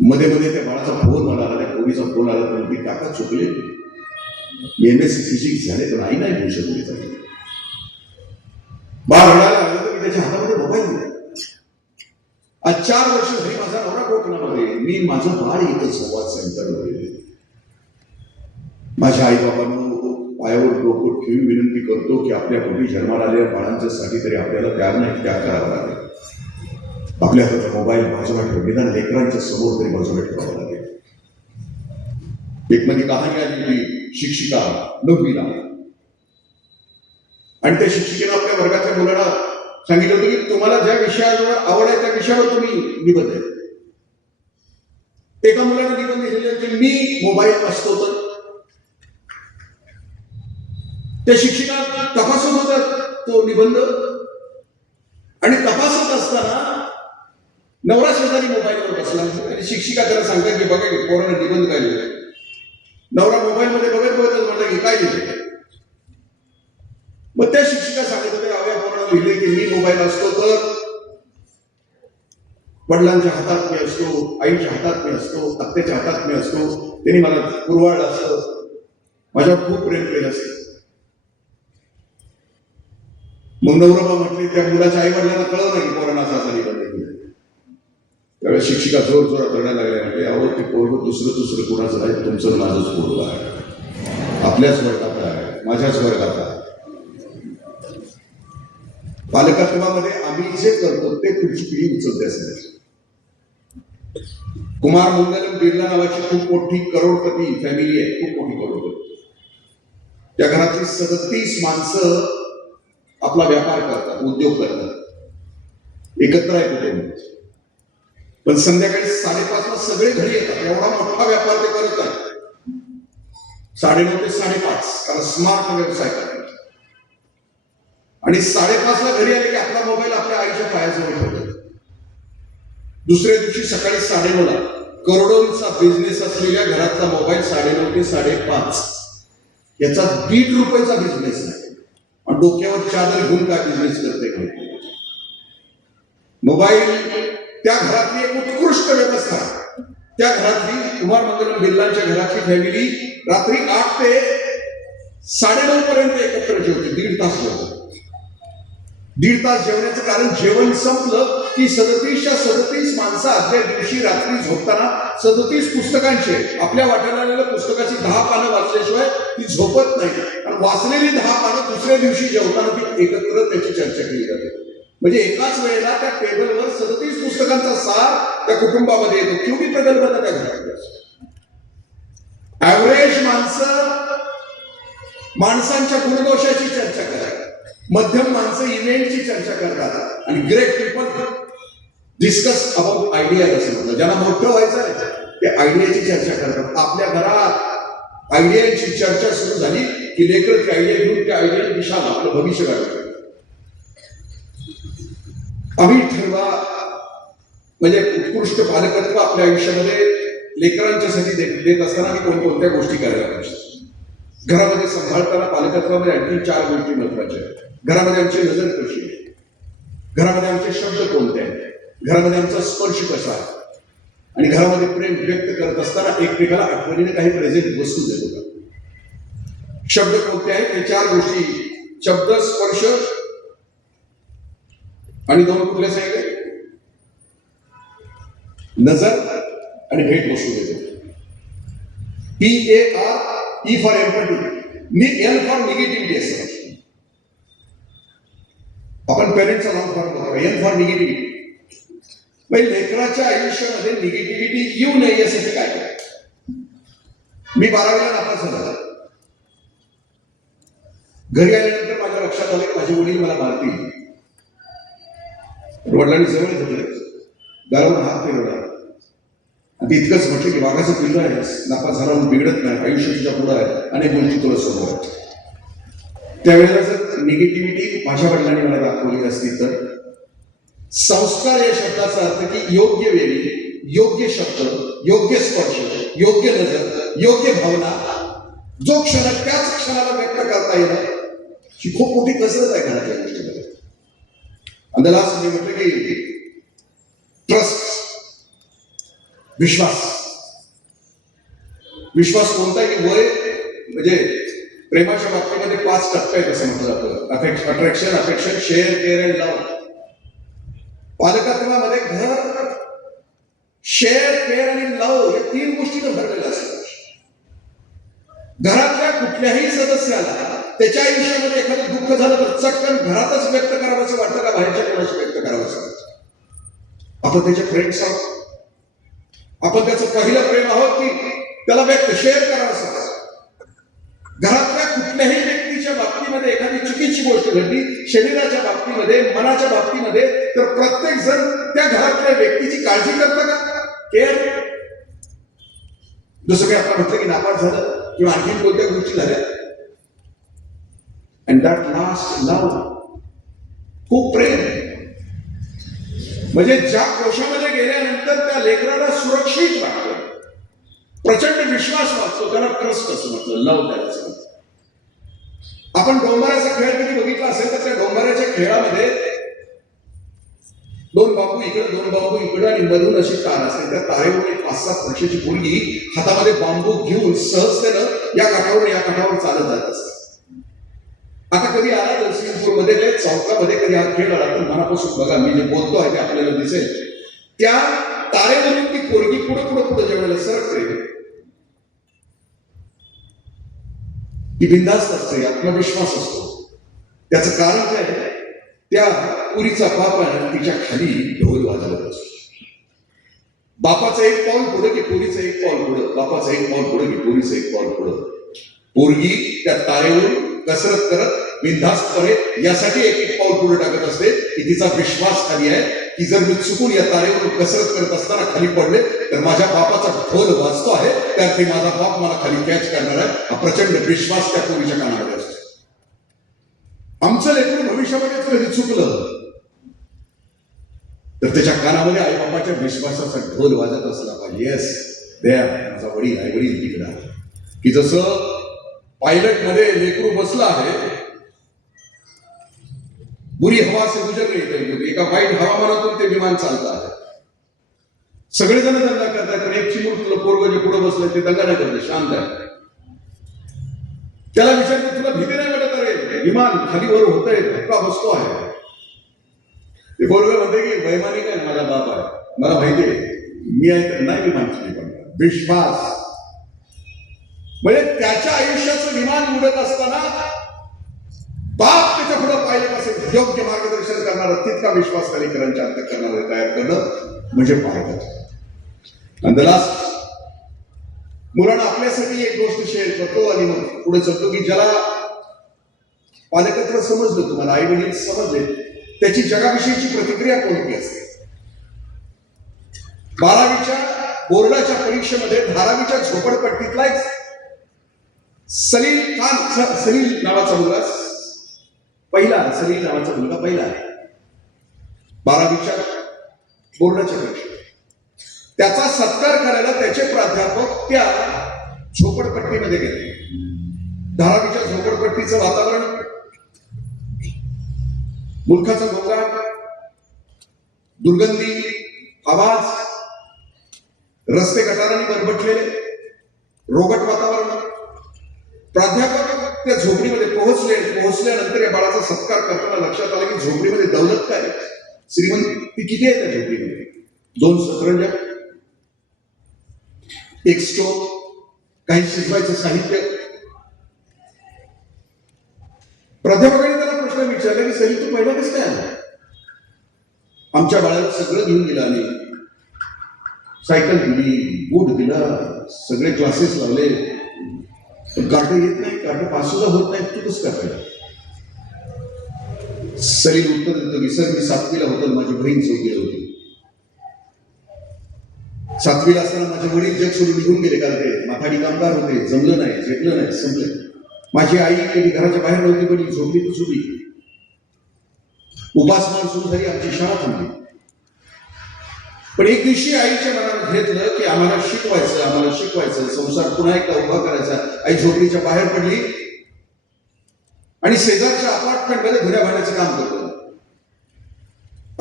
मध्ये त्या बाळाचा फोन मला आला, त्या पोरीचा फोन आला, तर ती काका चुकले, MSc फिजिक्स झाले पण आई नाही होऊ शकली. बाळ रडायला लागलं तर मी त्याच्या हातामध्ये मोबाईल दिला. आज 4 वर्ष झाली माझा नवरा कोकणामध्ये, मी माझं बाळ इथं संवाद सेंटरमध्ये. माझ्या आई बाबांना पायावर डोकं ठेवून विनंती करतो की आपल्या पोटी जन्माला आलेल्या बाळांच्यासाठी तरी आपल्याला त्याग नाही त्याग करावा लागेल. आपल्या हातात मोबाईल बाजूला ठेवून निदान लेकरांच्या समोर तरी बाजूला ठेवावं लागेल. एक मध्ये कहाणी आली होती, शिक्षिका 9वीला, आणि त्या शिक्षिकेनं आपल्या वर्गाच्या मुलांना सांगितलं होतं की तुम्हाला ज्या विषयावर आवड आहे त्या विषयावर तुम्ही निबंध आहे. एका मुलाने निबंध लिहिलेला की मी मोबाईल असतो तर. त्या शिक्षिका तपासत होतात तो निबंध, आणि तपासत असताना नवरा शेजारी मोबाईलवर बसला आणि शिक्षिका त्याला सांगतात की बघा की पोराने निबंध काय लिहिलं. नवरा मोबाईल मध्ये बघतच म्हणला की काय लिहिलं. मग त्या शिक्षिका सांगत होते आव्या पोराने लिहिले की मी मोबाईल असतो तर वडिलांच्या हातात मी असतो, आईच्या हातात मी असतो, आत्याच्या हातात मी असतो, त्यांनी मला कुरवाळलं असतं, माझ्यावर खूप प्रेम केलं असतं. मग नवरोबा म्हटले त्या मुलाच्या आई वडिलांना कळलं नाही की पोरांना असा निबंध लिहिला. त्यावेळेस शिक्षिका जोरात रडायला लागल्या, म्हणजे अहो ते पोरगं दुसरं कुणाचं आहे, तुमचं माझंच पोरगं आहे, आपल्याच वर्गात आहे, माझ्याच वर्गात आहे. बालकत्वामध्ये आम्ही जे करतो ते पुढची पिढी उचलते असेल. कुमार मंगलम बिर्ला नावाची खूप मोठी करोडपती फॅमिली आहे, खूप मोठी करोडपती. त्या घरातली 37 माणसं आपला व्यापार करतात, उद्योग करतात, एकत्र आहे कुटुंब. पण संध्याकाळी 5:30 सगळे घरी येतात. एवढा मोठा व्यापार ते करत नाही. 9:30 ते 5:30, कारण स्मार्ट व्यवसाय करतात. आणि 5:30 ला घरी आले की आपला मोबाईल आपल्या आईच्या पायाजवळ ठेवतात. दुसऱ्या दिवशी सकाळी 9:30 ला करोडोंचा बिझनेस असलेल्या घरातला मोबाईल 9:30 ते 5:30 याचा ₹1.5 बिझनेस आहे. आणि डोक्यावर चादर घेऊन काय बिझनेस करते. मोबाईल त्या घरातली एक उत्कृष्ट व्यवस्था. त्या घरातली कुमार मंगलम बिर्लांच्या घरातली फॅमिली रात्री 8 ते 9:30 पर्यंत एकत्र जेवते. 1.5 तास जेवते. 1.5 तास जेवण्याचं कारण जेवण संपलं की 37 माणसं आदल्या दिवशी रात्री झोपताना 37 पुस्तकांचे आपल्या वाट्याला आलेल्या पुस्तकाची 10 पानं वाचल्याशिवाय ती झोपत नाही. आणि वाचलेली 10 पानं दुसऱ्या दिवशी जेवताना ती एकत्र त्याची चर्चा केली जाते. म्हणजे एकाच वेळेला त्या टेबलवर 37 पुस्तकांचा सार त्या कुटुंबामध्ये येतो. केवढी प्रगल्भता त्या घरामध्ये. ऍव्हरेज माणसांच्या गुणदोषाची चर्चा करतात. मध्यम माणसं इव्हेंटची चर्चा करतात. आणि great people discuss about idea असं म्हणतात. ज्यांना मोठं व्हायचं आहे ते आयडियाची चर्चा करतात. आपल्या घरात आयडियाची चर्चा सुरू झाली की लेकरं ती आयडिया घेऊन त्या आयडियाची दिशा आपलं भविष्य घडवतात. आम्ही ठरवा म्हणजे उत्कृष्ट पालकत्व आपल्या आयुष्यामध्ये लेकरांच्यासाठी देत असताना आम्ही कोणकोणत्या गोष्टी करायला पाहिजे. घरामध्ये सांभाळताना पालकत्वामध्ये आणखी 4 गोष्टी महत्वाच्या आहेत. घरामध्ये आमची नजर कशी आहे, घरामध्ये आमचे शब्द कोणते आहेत, घरामध्ये आमचा स्पर्श कसा आहे, आणि घरामध्ये प्रेम व्यक्त करत असताना एकमेकाला आठवणीने काही प्रेझेंट वस्तू देतो का. शब्द कोणते आहेत हे 4 गोष्टी. शब्द, स्पर्श आणि 2 कुठल्या सांगितले, नजर आणि भेट वस्तू देतो. PAR, E for empathy, N for negativity असतं. आपण पेरेंटचा नाव फॉर बघा, N फॉर निगेटिव्हिटी. म्हणजे लेकराच्या आयुष्यामध्ये निगेटिव्हिटी येऊ नये यासाठी काय करायचं. मी 12वीला नापास झाला. घरी आल्यानंतर माझ्या लक्षात आलं की माझे वडील मला मारतील. वडिलांनी जवळ घेतलं, गालावर हात फिरवला आणि इतकंच म्हटलं की वाघाचं पिल्लू आहे, नापास झाला म्हणून बिघडत नाही, आयुष्य तुझ्या पुढं आहे, अनेक गोष्टी तुला समोर आहेत. त्यावेळेला जर निगेटिव्हिटी माझ्या वडिलांनी मला दाखवली असती तर. संस्कार या शब्दाचा अर्थ की योग्य वेळी योग्य शब्द, योग्य स्पर्श, योग्य नजर, योग्य भावना, जो क्षण त्याच क्षणाला व्यक्त करता येणं ही खूप मोठी कसरत आहे घरातल्या गोष्टीमध्ये. आणि लास्ट मी म्हटलं की ट्रस्ट, विश्वास कोणता की वय म्हणजे प्रेमाच्या बाबतीमध्ये 5 टप्पे आहेत असं म्हटलं जातं. Attraction, share, care and love. पालकत्वामध्ये घर, शेअर, केअर आणि लव्ह या 3 गोष्टीनं भरलेलं असतं. घरातल्या कुठल्याही सदस्याला त्याच्या आयुष्यामध्ये एखादं दुःख झालं तर चटकन घरातच व्यक्त करावंसं वाटतं का बाहेरच्या कोणाशी व्यक्त करावंसं वाटतं. आपण त्याचे फ्रेंड्स आहोत, आपण त्याचं पहिलं प्रेम आहोत की त्याला व्यक्त शेअर करावंसं वाटतं. घरातल्या कुठल्याही व्यक्तीच्या बाबतीमध्ये एखादी चुकीची गोष्ट घडली, शरीराच्या बाबतीमध्ये, मनाच्या बाबतीमध्ये, तर प्रत्येक जण त्या घरातल्या व्यक्तीची काळजी करतं का, केअर. जसं काही आपण म्हटलं की नापास झालं किंवा आणखी कोणत्या गोष्टी झाल्या. अँड दॅट लास्ट लव्ह, खूप प्रेम. म्हणजे ज्या कोशामध्ये गेल्यानंतर त्या लेकराला सुरक्षित वाटतं, प्रचंड विश्वास वाटतो, त्याला ट्रस्ट असं म्हटलं, लव्ह त्याला. आपण डोंबराचा खेळ कधी बघितला असेल तर त्या डोंबराच्या खेळामध्ये 2 बांबू इकडे, 2 बांबू इकडे आणि मधून अशी तार असते. त्या तारेवर एक 5-7 वर्षाची मुलगी हातामध्ये बांबू घेऊन सहजतेनं या काठावर या काठावर चालत जात असते. आता कधी आला तर सिंगपूरमध्ये चौकामध्ये कधी हा खेळ आला तर मनापासून बघा, मी जे बोलतो आहे ते आपल्याला दिसेल. त्या तारेवरून ती पोरगी पुढे जेवढ्याला सरकते ती बिनधास्त असते, आत्मविश्वास असतो. त्याचं कारण काय आहे, त्या पुरीचा बाप आहे तिच्या खाली ढोल वाजवत असतो. बापाचं एक पाऊल पुढे की पुरीचं एक पाऊल पुढं, बापाचं एक पाऊल पुढे की पुरीचं एक पाऊल पुढं. पोरगी त्या तारेवरून कसरत करत बिनधास्तपणे यासाठी एक पाऊल पुढे टाकत असते की तिचा विश्वास खाली आहे की जर मी चुकून या तारेवर कसरत करत असताना खाली पडले तर माझ्या बापाचा ढोल वाजतो आहे, त्यात माझा बाप मला खाली कॅच करणार आहे, हा प्रचंड विश्वास त्या पोरीच्या कानामध्ये असतो. आमचं लेकरू भविष्यामध्ये जर चुकलं तर त्याच्या कानामध्ये आई बाबाच्या विश्वासाचा ढोल वाजत असला पाहिजे. येस, द्या माझा वडील आई वडील तिकडे आहे. की जसं पायलट मध्ये लेकरू बसला आहे, बुरी हवा से गुजर रही, एका वाईट हवामानातून ते विमान चालतं आहे. सगळेजण दंगा करतात, पण एक चिमूट तुला पोरग जे पुढे बसलंय ते दंगा नाही करते, शांत आहे. त्याला विचारतो तुला भीती नाही वाटत? अरे विमान खाली वर होतंय, धक्का बसतो आहे. ते पोरग म्हणते की वैमानिक आहे, माझा बाप आहे, मला माहिती आहे, मी आहे तर नाही विमान खाली पडणार. विश्वास म्हणजे त्याच्या आयुष्याचं विमान उडत असताना बाप त्याच्या पुढे पाहिलं असेल, योग्य मार्गदर्शन करणार, तितका विश्वास कलेकरांच्या अंतःकरणामध्ये तयार करणं म्हणजे पालक. आणि लास्ट मुलांना आपल्यासाठी एक गोष्ट शेअर करतो आणि मग पुढे चलतो की ज्याला पालकत्व समजलं, तुम्हाला आई वडील समजले, त्याची जगाविषयीची प्रतिक्रिया कोणती असते. 12वीच्या बोर्डाच्या परीक्षेमध्ये धारावीच्या झोपडपट्टीतला एक सलील नावाचा मुलगा पहिला 12वीच्या बोर्डाच्या परीक्षेत त्याचा सत्कार करायला त्याचे प्राध्यापक त्या झोपडपट्टीमध्ये गेले. धारावीच्या झोपडपट्टीचं वातावरण, मुलखाचा गोंगाट, दुर्गंधी, आवाज, रस्ते गटारांनी बरबटलेले, रोगट वातावरण. प्राध्यापक त्या झोपडीमध्ये पोहोचल्यानंतर या बाळाचा सत्कार करताना लक्षात आलं की झोपडीमध्ये दौलत काय, श्रीमंती किती आहे त्या झोपडीमध्ये. 2 सतरंजा, एक स्टोव, काही शिजवायचं साहित्य. प्राध्यापकाने त्याला प्रश्न विचारला की सरी तू पहिला कसं काय आला? आमच्या बाळाला सगळं घेऊन दिलं आणि सायकल दिली, बूट दिला, सगळे क्लासेस लावले, कार्ट येत नाही, कार्ट पास सुद्धा होत नाही, तू कसं काय? सलील उत्तर देतो की सर मी 7वीला होतो, माझी बहीण 4वीला होती. 7वीला असताना माझे वडील जग सोडून निघून गेले, कारण ते माथाडी कामगार होते, जमलं नाही, झेपलं नाही, संपले. माझी आई कधी घराच्या बाहेर नव्हती, पण झोपली तर झोपली. उपासमार सुरू झाली, आमची शाळा थांबली. पण एक दिवशी आईच्या मनात घेतलं की आम्हाला शिकवायचं, संसार पुन्हा एकदा उभा करायचा. आई झोपडीच्या बाहेर पडली आणि शेजारच्या अपार्टमेंटमध्ये धुण्या भांड्याचं काम करतो.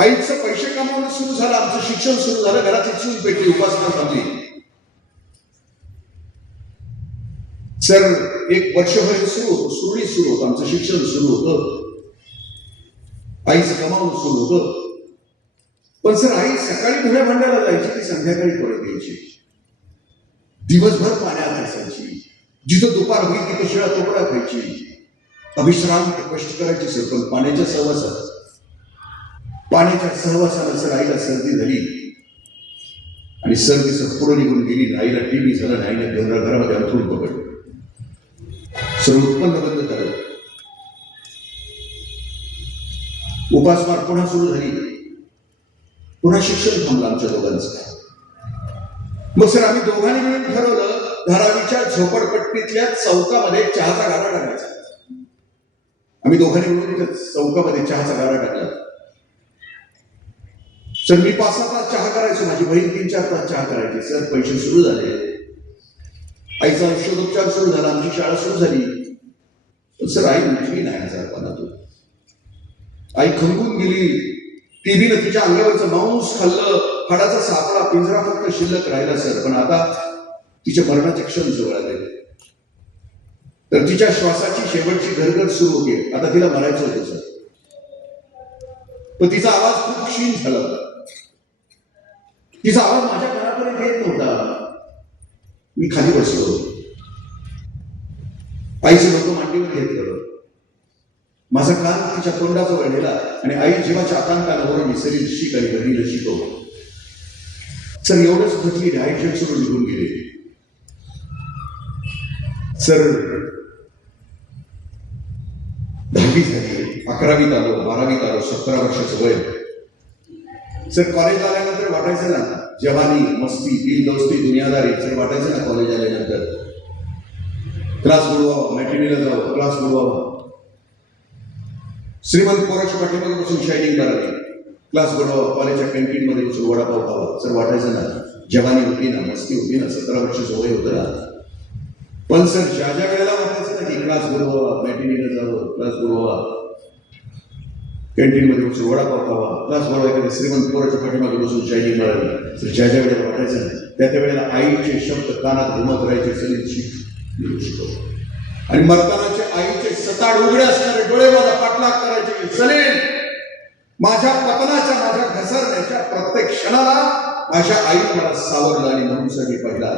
आईचं पैसे कमावणं सुरू झालं, आमचं शिक्षण सुरू झालं, घराची चूल पेटली, उपासना थांबली. सर एक वर्षभर सुरळीत सुरू होतं, आमचं शिक्षण सुरू होतं, आईचं कमावणं सुरू होतं. पण सर आई सकाळी धुण्या भांड्याला जायची, ती संध्याकाळी परत यायची, दिवसभर पाण्यात असायची. जिथं दुपार होईल तिथं शिळा तोपडा खायची, अविश्रांत कष्ट करायची. सर पण पाण्याच्या सहवासानं सर आईला सर्दी झाली आणि सर्दी सर पुढे निघून गेली. आईला टीबी झाला, आईने घरामध्ये अंथरूण पकडलं. सर उत्पन्न बंद झालं, उपासमार पुन्हा सुरू झाली, पुन्हा शिक्षण थांबलं आमच्या दोघांचं. मग सर आम्ही दोघांनी मिळून ठरवलं धारावीच्या झोपडपट्टीतल्या चौकामध्ये चहाचा गाडा टाकायचा. आम्ही दोघांनी मिळून चौकामध्ये चहाचा गाडा टाकला. सर मी 5-6 तास चहा करायचो, माझी बहीण 3-4 तास चहा करायची. सर पैसे सुरू झाले, आईचा औषधोपचार सुरू झाला, आमची शाळा सुरू झाली. पण सर आई उठली नाही आजारपणातून. आई खंगून गेली, टीबीनं तिच्या अंगावरचं मांस खाल्लं, हाडाचा सापळा पिंजरा फक्त शिल्लक राहिला. सर पण आता तिच्या मरणाचे क्षण जवळ आले, तर तिच्या श्वासाची शेवटची घरघर सुरू होती. आता तिला मरायचं होतं सर, पण तिचा आवाज खूप क्षीण झाला होता. तिचा आवाज माझ्या कानापर्यंत येत नव्हता. मी खाली बसलो, आईचं डोकं मांडीवर घेतलं, माझा कान तिच्या तोंडाजवळ नेला आणि आई जीवाच्या आकांतानं विसरील शिक आणि घडीला शिकव. सर एवढंच घटली, आई जग सोडून निघून गेले. सर 10वी झाली, 11वीत आलो, 12वीत आलो, 17 वर्षाचं वय. सर कॉलेज आल्यानंतर वाटायचं ना जवानी मस्ती दिल दोस्ती दुनियादारी सर वाटायचं ना कॉलेज आल्यानंतर क्लास बुडवावा मॅट्रिनीला जावं क्लास बुडवावा श्रीमंत पोराच्या पाठीमागे बसून शायनिंग करावी क्लास बुडवावा कॉलेजच्या कॅन्टीन मध्ये बसून वडापाव खावा सर वाटायचं ना जवानी होती ना मस्ती होती ना 17 वर्षाचं वय होतं ना पण सर ज्या ज्या वेळेला वाटायचं ना की क्लास बुडवावा मॅट्रिनीला जावं क्लास बुडवावा कॅन्टीन मध्ये बसून वडापाव खावा क्लास बुडवायला श्रीमंत पोराच्या पाठीमागे बसून शायनिंग करावी सर ज्या ज्या वेळेला वाटायचं ना त्या वेळेला आईचे शब्द कानात घुमत राहायचे सलील आणि मरतानाचे आईचे सताड उघडे असणारे डोळे माझा पाठलाग करायचे सलील माझ्या पतनाच्या माझ्या घसरण्याच्या प्रत्येक क्षणाला माझ्या आईने मला सावरलं आणि म्हणूनसाठी पडला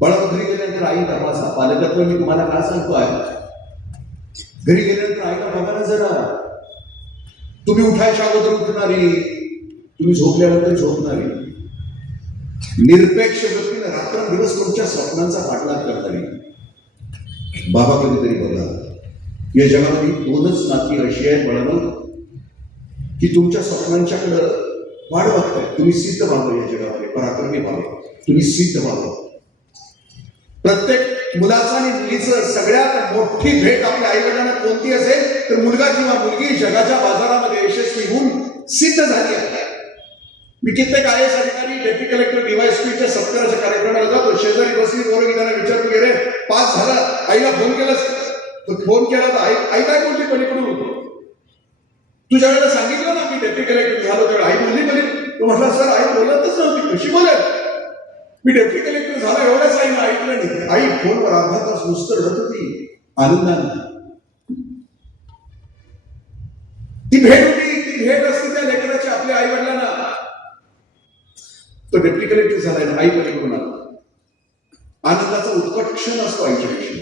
बळा घरी गेल्यानंतर आई तपासा पालकत्व मी तुम्हाला काय सांगतो आहे घरी गेल्यानंतर आईला बघा ना जरा तुम्ही उठायच्या अगोदर उठणारी तुम्ही झोपल्यानंतर झोपणारी निरपेक्ष व्यक्तीने रात्रंदिवस तुमच्या स्वप्नांचा पाठलाग करणारी बाबा कधीतरी बघा या जगामध्ये 2च नाती अशी आहेत बळानं की तुमच्या स्वप्नांच्याकडं वाढ बघताय तुम्ही सिद्ध व्हावं या जगामध्ये पराक्रमी व्हावं तुम्ही सिद्ध व्हावं प्रत्येक मुलाचा आणि मुलीचं सगळ्यात मोठी भेट आपल्या आई वडिलांना कोणती असेल तर मुलगा किंवा मुलगी जगाच्या बाजारामध्ये यशस्वी होऊन सिद्ध झाली आहे मी कित्येक IAS अधिकारी डेप्युटी कलेक्टर DYSPच्या सत्काराच्या कार्यक्रमाला जातो शेजारी बसली पोरगी त्यांना विचारतो गेले पास झाला आईला फोन केलास फोन केला तर आई काय बोलली पलीकडून तुझ्या वेळेला सांगितलं ना मी डेप्युटी कलेक्टर झालो तर आई बोलली पलीकडून तो म्हटला सर आई बोलतच नव्हती कशी बोलत मी डेप्युटी कलेक्टर झाला एवढ्याच आईनं ऐकलं नाही आई फोनवर अर्धा तास नुसतं रडत होती आनंदाने ती भेट होती ती भेट असते त्या लेकराची आपल्या आई वडिलांना तो डेप्युटी कलेक्टर झालाय आई पलीकडून आला आनंदाचा उत्कट क्षण असतो आईच्या पेक्षा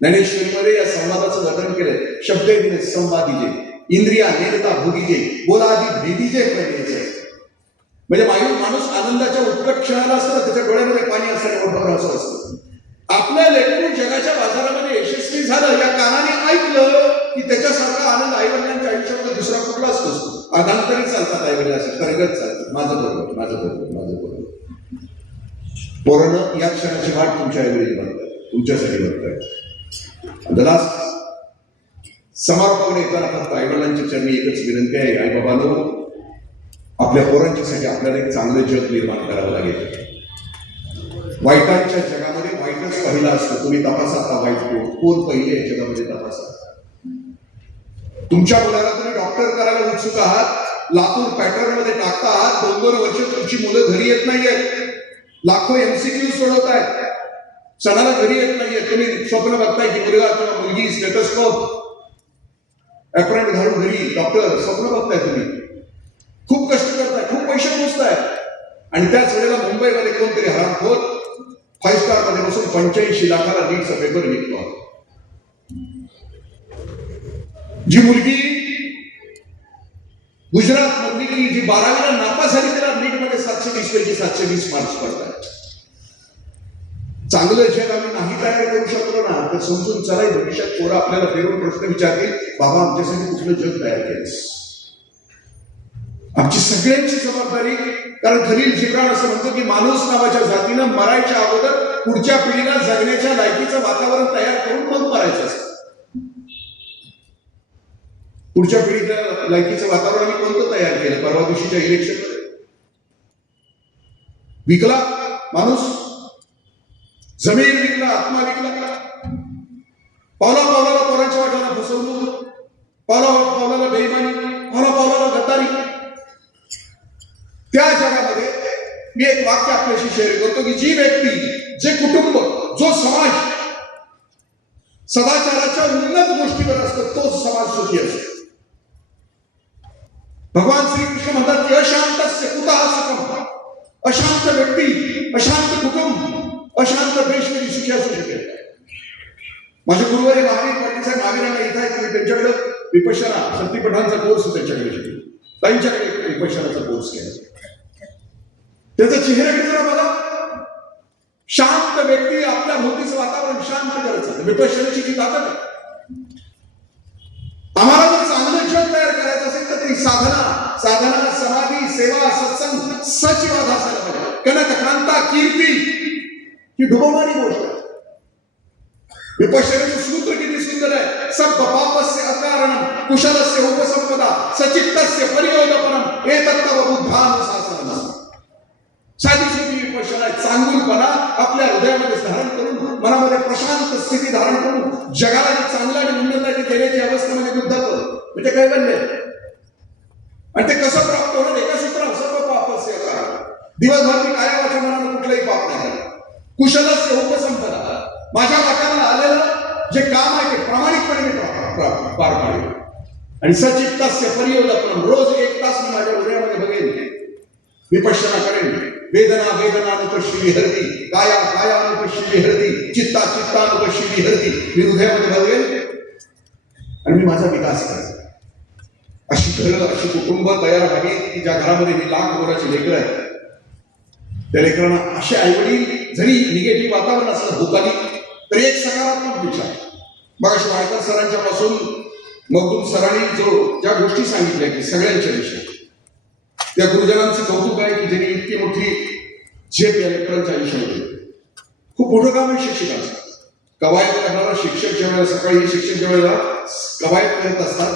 ज्ञानेश्वरीमध्ये या संवादाचं वर्णन केलंय शब्द दिले संवादीजे इंद्रिया नेता भोगीजे बोला आधी भेदीजे पाहिजे म्हणजे माणूस आनंदाच्या उत्कट क्षणाला असतो त्याच्या डोळ्यामध्ये पाणी असतं मोठं असं असतं आपल्या लेकरू जगाच्या बाजारामध्ये यशस्वी झालं या कानाने ऐकलं की त्याच्यासारखा आनंद आईवडिलांच्या आयुष्यामध्ये दुसरा कुठलाच नसतो आदांतरी चालतात आईवडिलांचे तरगत चालतात माझं बरोबर माझं बरोबर माझं बरोबर पोरानं या क्षणाची वाट तुमच्या आईवडील बघतात तुमच्यासाठी बघतात लास्ट समारोपाकडे येताना फक्त आईवडिलांच्या चरणी एकच विनंती आहे आई बाबांनो आपल्या पोरांच्यासाठी आपल्याला एक चांगलं जग निर्माण करावं लागेल वाईटांच्या जगामध्ये वाईटच पहिला असतं तुम्ही तपासा आता वाईट कोण पहिले या जगामध्ये तपासा तुमच्या मुलाला तुम्ही डॉक्टर करायला उत्सुक आहात लातूर पॅटर्न मध्ये टाकता आहात 2-2 वर्ष तुमची मुलं घरी येत नाहीयेत लाखो MCQ सोडवतायत सणाला घरी येत नाहीयेत तुम्ही स्वप्न बघताय की मुलगा किंवा मुलगी स्टेटस्कोप ऍप्रॉन घालून घरी डॉक्टर स्वप्न बघताय तुम्ही खूप कष्ट करताय खूप पैसे मोजताय आणि त्याच वेळेला मुंबईमध्ये कोणतरी हरामखोर 5 स्टार मध्ये बसून 85 लाखाला नीटचा पेपर विकतो जी मुलगी गुजरात मधली जी 12वीला नापास झाली त्याला नीट मध्ये 720 पैकी 720 मार्क्स पडतात चांगलं जग आम्ही नाही तयार करू शकलो ना तर समजून चला भविष्यात पोरं आपल्याला फिरून प्रश्न विचारतील बाबा आमच्यासाठी कुठलं जग तयार केलंस आमची सगळ्यांची जबाबदारी कारण खलील जिब्रान असं म्हणतो की माणूस नावाच्या जातीनं मरायच्या अगोदर पुढच्या पिढीला जगण्याच्या लायकीचं वातावरण तयार करून मग मरायचं असतं पुढच्या पिढीच्या लायकीचं वातावरण आम्ही कोणतं तयार केलं परवा दिवशीच्या इलेक्शन मध्ये विकला माणूस जमीन विकला आत्मा विकला पावला पावलाला पोरांच्या वाट्याला फसवणूक पावला बेईमानी पावला गद्दारी त्या जगामध्ये मी एक वाक्य आपल्याशी शेअर करतो की जी व्यक्ती जे कुटुंब जो समाज सदाचाराच्या उन्नत गोष्टीवर असतो तोच समाज सुखी असतो भगवान श्रीकृष्ण म्हणतात की अशांतस्य कुतः सुखम अशांत व्यक्ती अशांत कुटुंब अशांत देश कधी सुखी असू शकेल माझे गुरुवारी महावीर पाटील साहेब महावीरांना इथं आहे त्यांच्याकडे विपश्यना शक्तिपठांचा कोर्स त्यांच्याकडे शिकलो त्यांच्याकडे विपश्यनाचा कोर्स केला त्याचा चेहऱ्याकडे जरा बघा शांत व्यक्ती आपल्या भोवतीचं वातावरण शांत करायचं विपश्यनाची जी ताकद आहे आम्हाला जर चांगलं जग तयार करायचं असेल तर ती साधना साधना समाधी सेवा सत्संग सचिवाद असायला पाहिजे. कनक कांता कीर्ती ही डुबवणारी गोष्ट आहे. विपश्यनाचं सूत्र किती सुंदर आहे. सब पापस्य अकारणम कुशलस्य उपसंपदा सचित्तस्य परियोदपनम एतत्तव बुद्धानुशासनम. साधी सोपी विपश्यना आहे. चांगुलपणा आपल्या हृदयामध्ये धारण करून मनामध्ये प्रशांत स्थिती धारण करून जगाला जे चांगलं आणि उन्नताची देण्याची अवस्थेमध्ये बुद्धत्व म्हणजे काय बनले. आणि ते कसं प्राप्त होणार. एका सूत्रात सर्व पापस्य अकारणम. दिवसभर मी काय वाचा मनानं कुठलंही पाप नाही केलं. कुशलस्य उपसंपदा माझ्या वाट्याला आलेलं जे काम आहे ते प्रामाणिकपणे मी पार पाडेल. आणि सचित्तस्य परियोदपनम रोज 1 तास मी माझ्या हृदयामध्ये बघेन विपश्यना करेन. वेदना वेदनानुपश्यी विहरती काया कायानुपश्यी विहरती चित्ता चित्तानुपश्यी विहरती. मी हृदयामध्ये बघेन आणि मी माझा विकास करेन. अशी घरं अशी कुटुंब तयार व्हावी की ज्या घरामध्ये मी लाख मोलाची लेकरं आहेत. त्या लेकरांना असे आईवडील जरी निगेटिव्ह वातावरण असलं भूतानी तरी एक सकारात्मक विचार. मग वाडकर सरांच्या पासून मगदूम सरांनी ज्या गोष्टी सांगितल्या की सगळ्यांच्या विषयी त्या गुरुजनांचं कौतुक आहे की ज्यांनी इतकी मोठी झेप या लेकरांच्या आयुष्यामध्ये. खूप मोठं काम आहे शिक्षकांचं. कवायत करणारा शिक्षक ज्यावेळेला सकाळी शिक्षक ज्यावेळेला कवायत करत असतात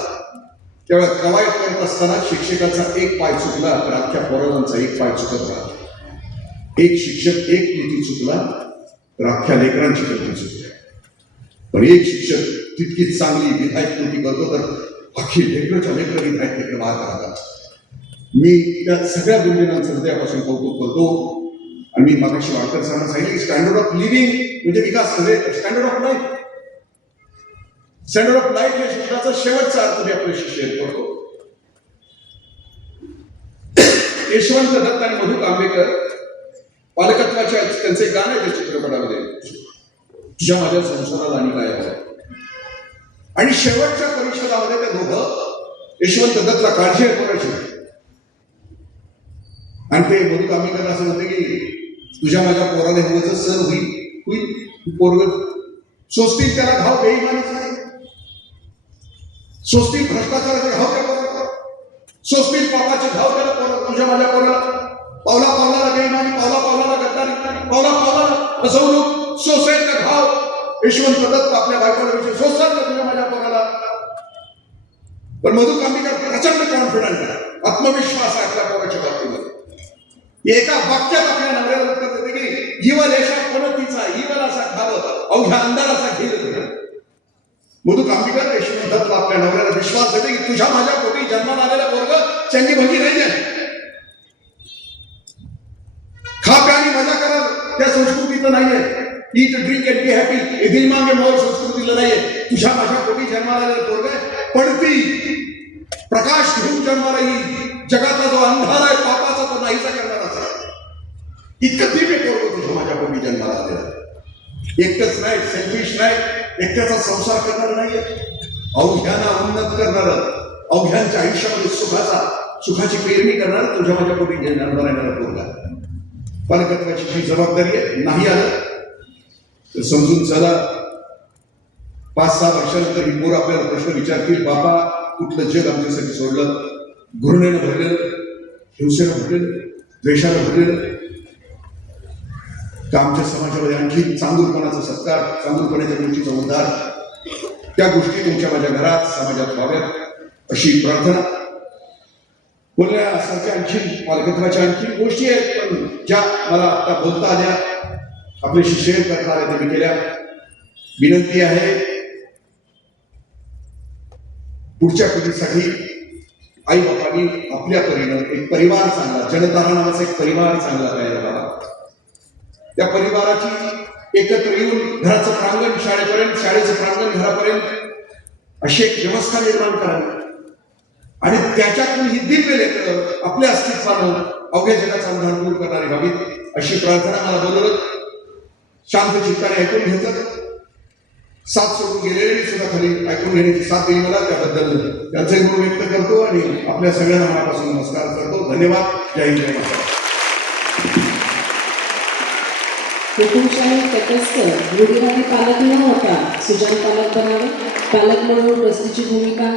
त्यावेळेला कवायत करत असताना शिक्षकाचा एक पाय चुकला तर अख्ख्या पोरांचा एक पाय चुकत राहतो. एक शिक्षक एक कृती चुकला तर अख्ख्या लेकरांची कृती चुकली. पण एक शिक्षक तितकीच चांगली विधायक कृती करतो तर अख्खी लेकरच्या लेकर विधायक लेकर वाद राहतात. मी त्या सगळ्या गुरुजनांचं हृदयापासून कौतुक करतो. आणि मी मागाशी वाडकर सरांना सांगितलं स्टँडर्ड ऑफ लिव्हिंग म्हणजे विकास म्हणजे standard of life. Standard of life या शब्दाचा शेवटचा अर्थ मी आपल्याशी शेअर करतो. यशवंत दत्त आणि मधु कांबेकर पालकत्वाच्या त्यांचे गाणं आहे त्या चित्रपटामध्ये तुझ्या माझ्या संसाराला आणि काय आहे. आणि शेवटच्या परिषदामध्ये ते दोघं यशवंत दत्तला काळजी आहे पोराची आणि ते मधु कांबेकर असं म्हणते की तुझ्या माझ्या पोराने होतं सर होईल पोरग सोचतील त्याला घाव बेईमानीच नाही. सोचतील भ्रष्टाचाराचे घाव त्या पोराला सोचतील पापाचे घाव त्याला पोरा तुझ्या माझ्या पोराला. पावला पावलाला बेईमानी पावला पावलाला गद्दारी पावला पावलाला फसवणूक सोसायचा घाव. यशवंत दत्त आपल्या बायकोला विषय सोसतात का तुझ्या माझ्या पोराला. पण मधु कांबेकर प्रचंड कॉन्फिडंट आहे आत्मविश्वास आहे आपल्या पोराच्या बाबतीमध्ये. एका वाक्यात आपल्या नवऱ्याला उत्तर देते की इवल एशा कोणतीचा इवल असा खावं अवघ्या अंधाराचा घेर. मधु कांबेकर यशवंत दत्त आपल्या नवऱ्याला विश्वास देते की तुझ्या माझ्या पोटी जन्माला आलेला पोरग चंगी भंगी नाही आहे. खा प्या आणि मजा करा त्या संस्कृतीचं नाहीये. Eat drink and be happy हे दिल मागे मोर संस्कृतीला नाहीये. तुझ्या माझ्या पोटी जन्माला आलेला पोरग पडती प्रकाश घेऊन जन्माला येईल. जगाचा जो अंधार आहे पापाचा तो नाहीसा करणारा इतकं दिव्य पोरग तुझ्या माझ्या पोटी जन्माला आलेला. एकटंच नाही सेल्फिश नाही एकट्याचा संसार करणार नाहीये. अवघ्यांना उन्नत करणार अवघ्यांच्या आयुष्यामध्ये सुखाची पेरणी करणार तुझ्या माझ्या पोटी जन्माला येणारा पोरगा. पालकत्वाची जी जबाबदारी आहे नाही आलं तर समजून चला 5-6 वर्षानंतर ही पोर आपल्याला प्रश्न विचारतील बापा कुठलं जग आमच्यासाठी सोडलं. घृणेनं भरलेलं हिंसेनं भरलेलं द्वेषानं भरलेलं का आमच्या समाजामध्ये आणखी चांगुलपणाचा सत्कार चांगुलपणाच्या गोष्टीचा उद्धार त्या गोष्टी तुमच्या माझ्या घरात समाजात व्हाव्यात अशी प्रार्थना. बोलण्यासारख्या आणखी पालकत्वाच्या आणखी गोष्टी आहेत पण ज्या मला आता बोलता आल्या आपल्याशी शेअर करता आल्या त्या मी केल्या. विनंती आहे पुढच्या पिढीसाठी आई बापांनी आपल्या परीनं एक परिवार चांगला जनतारा नावाचा एक परिवार चांगला तयार व्हावा. त्या परिवाराची एकत्र येऊन घराचं प्रांगण शाळेपर्यंत शाळेचं प्रांगण घरापर्यंत अशी एक व्यवस्था निर्माण करावी आणि त्याच्यातून ही दिव्य लेकरं आपल्या अस्तित्वानं अवघ्या जगाचा अंधार दूर करणारी व्हावीत अशी प्रार्थना मला बोलवलं. शांत चित्ताने ऐकून घ्यायचं. साथ सोडून गेलेले सुद्धा खाली ऐकून घेण्याची साथ दिली मला त्याबद्दल त्यांचे गुण व्यक्त करतो आणि आपल्या सगळ्यांना मनापासून नमस्कार करतो. धन्यवाद. जय हिंद जय महाराष्ट्र. हुकुमशाही तटस्थ रूढीवादी पालक न होता सुजाण पालक बनावे. पालक म्हणून वस्तीची भूमिका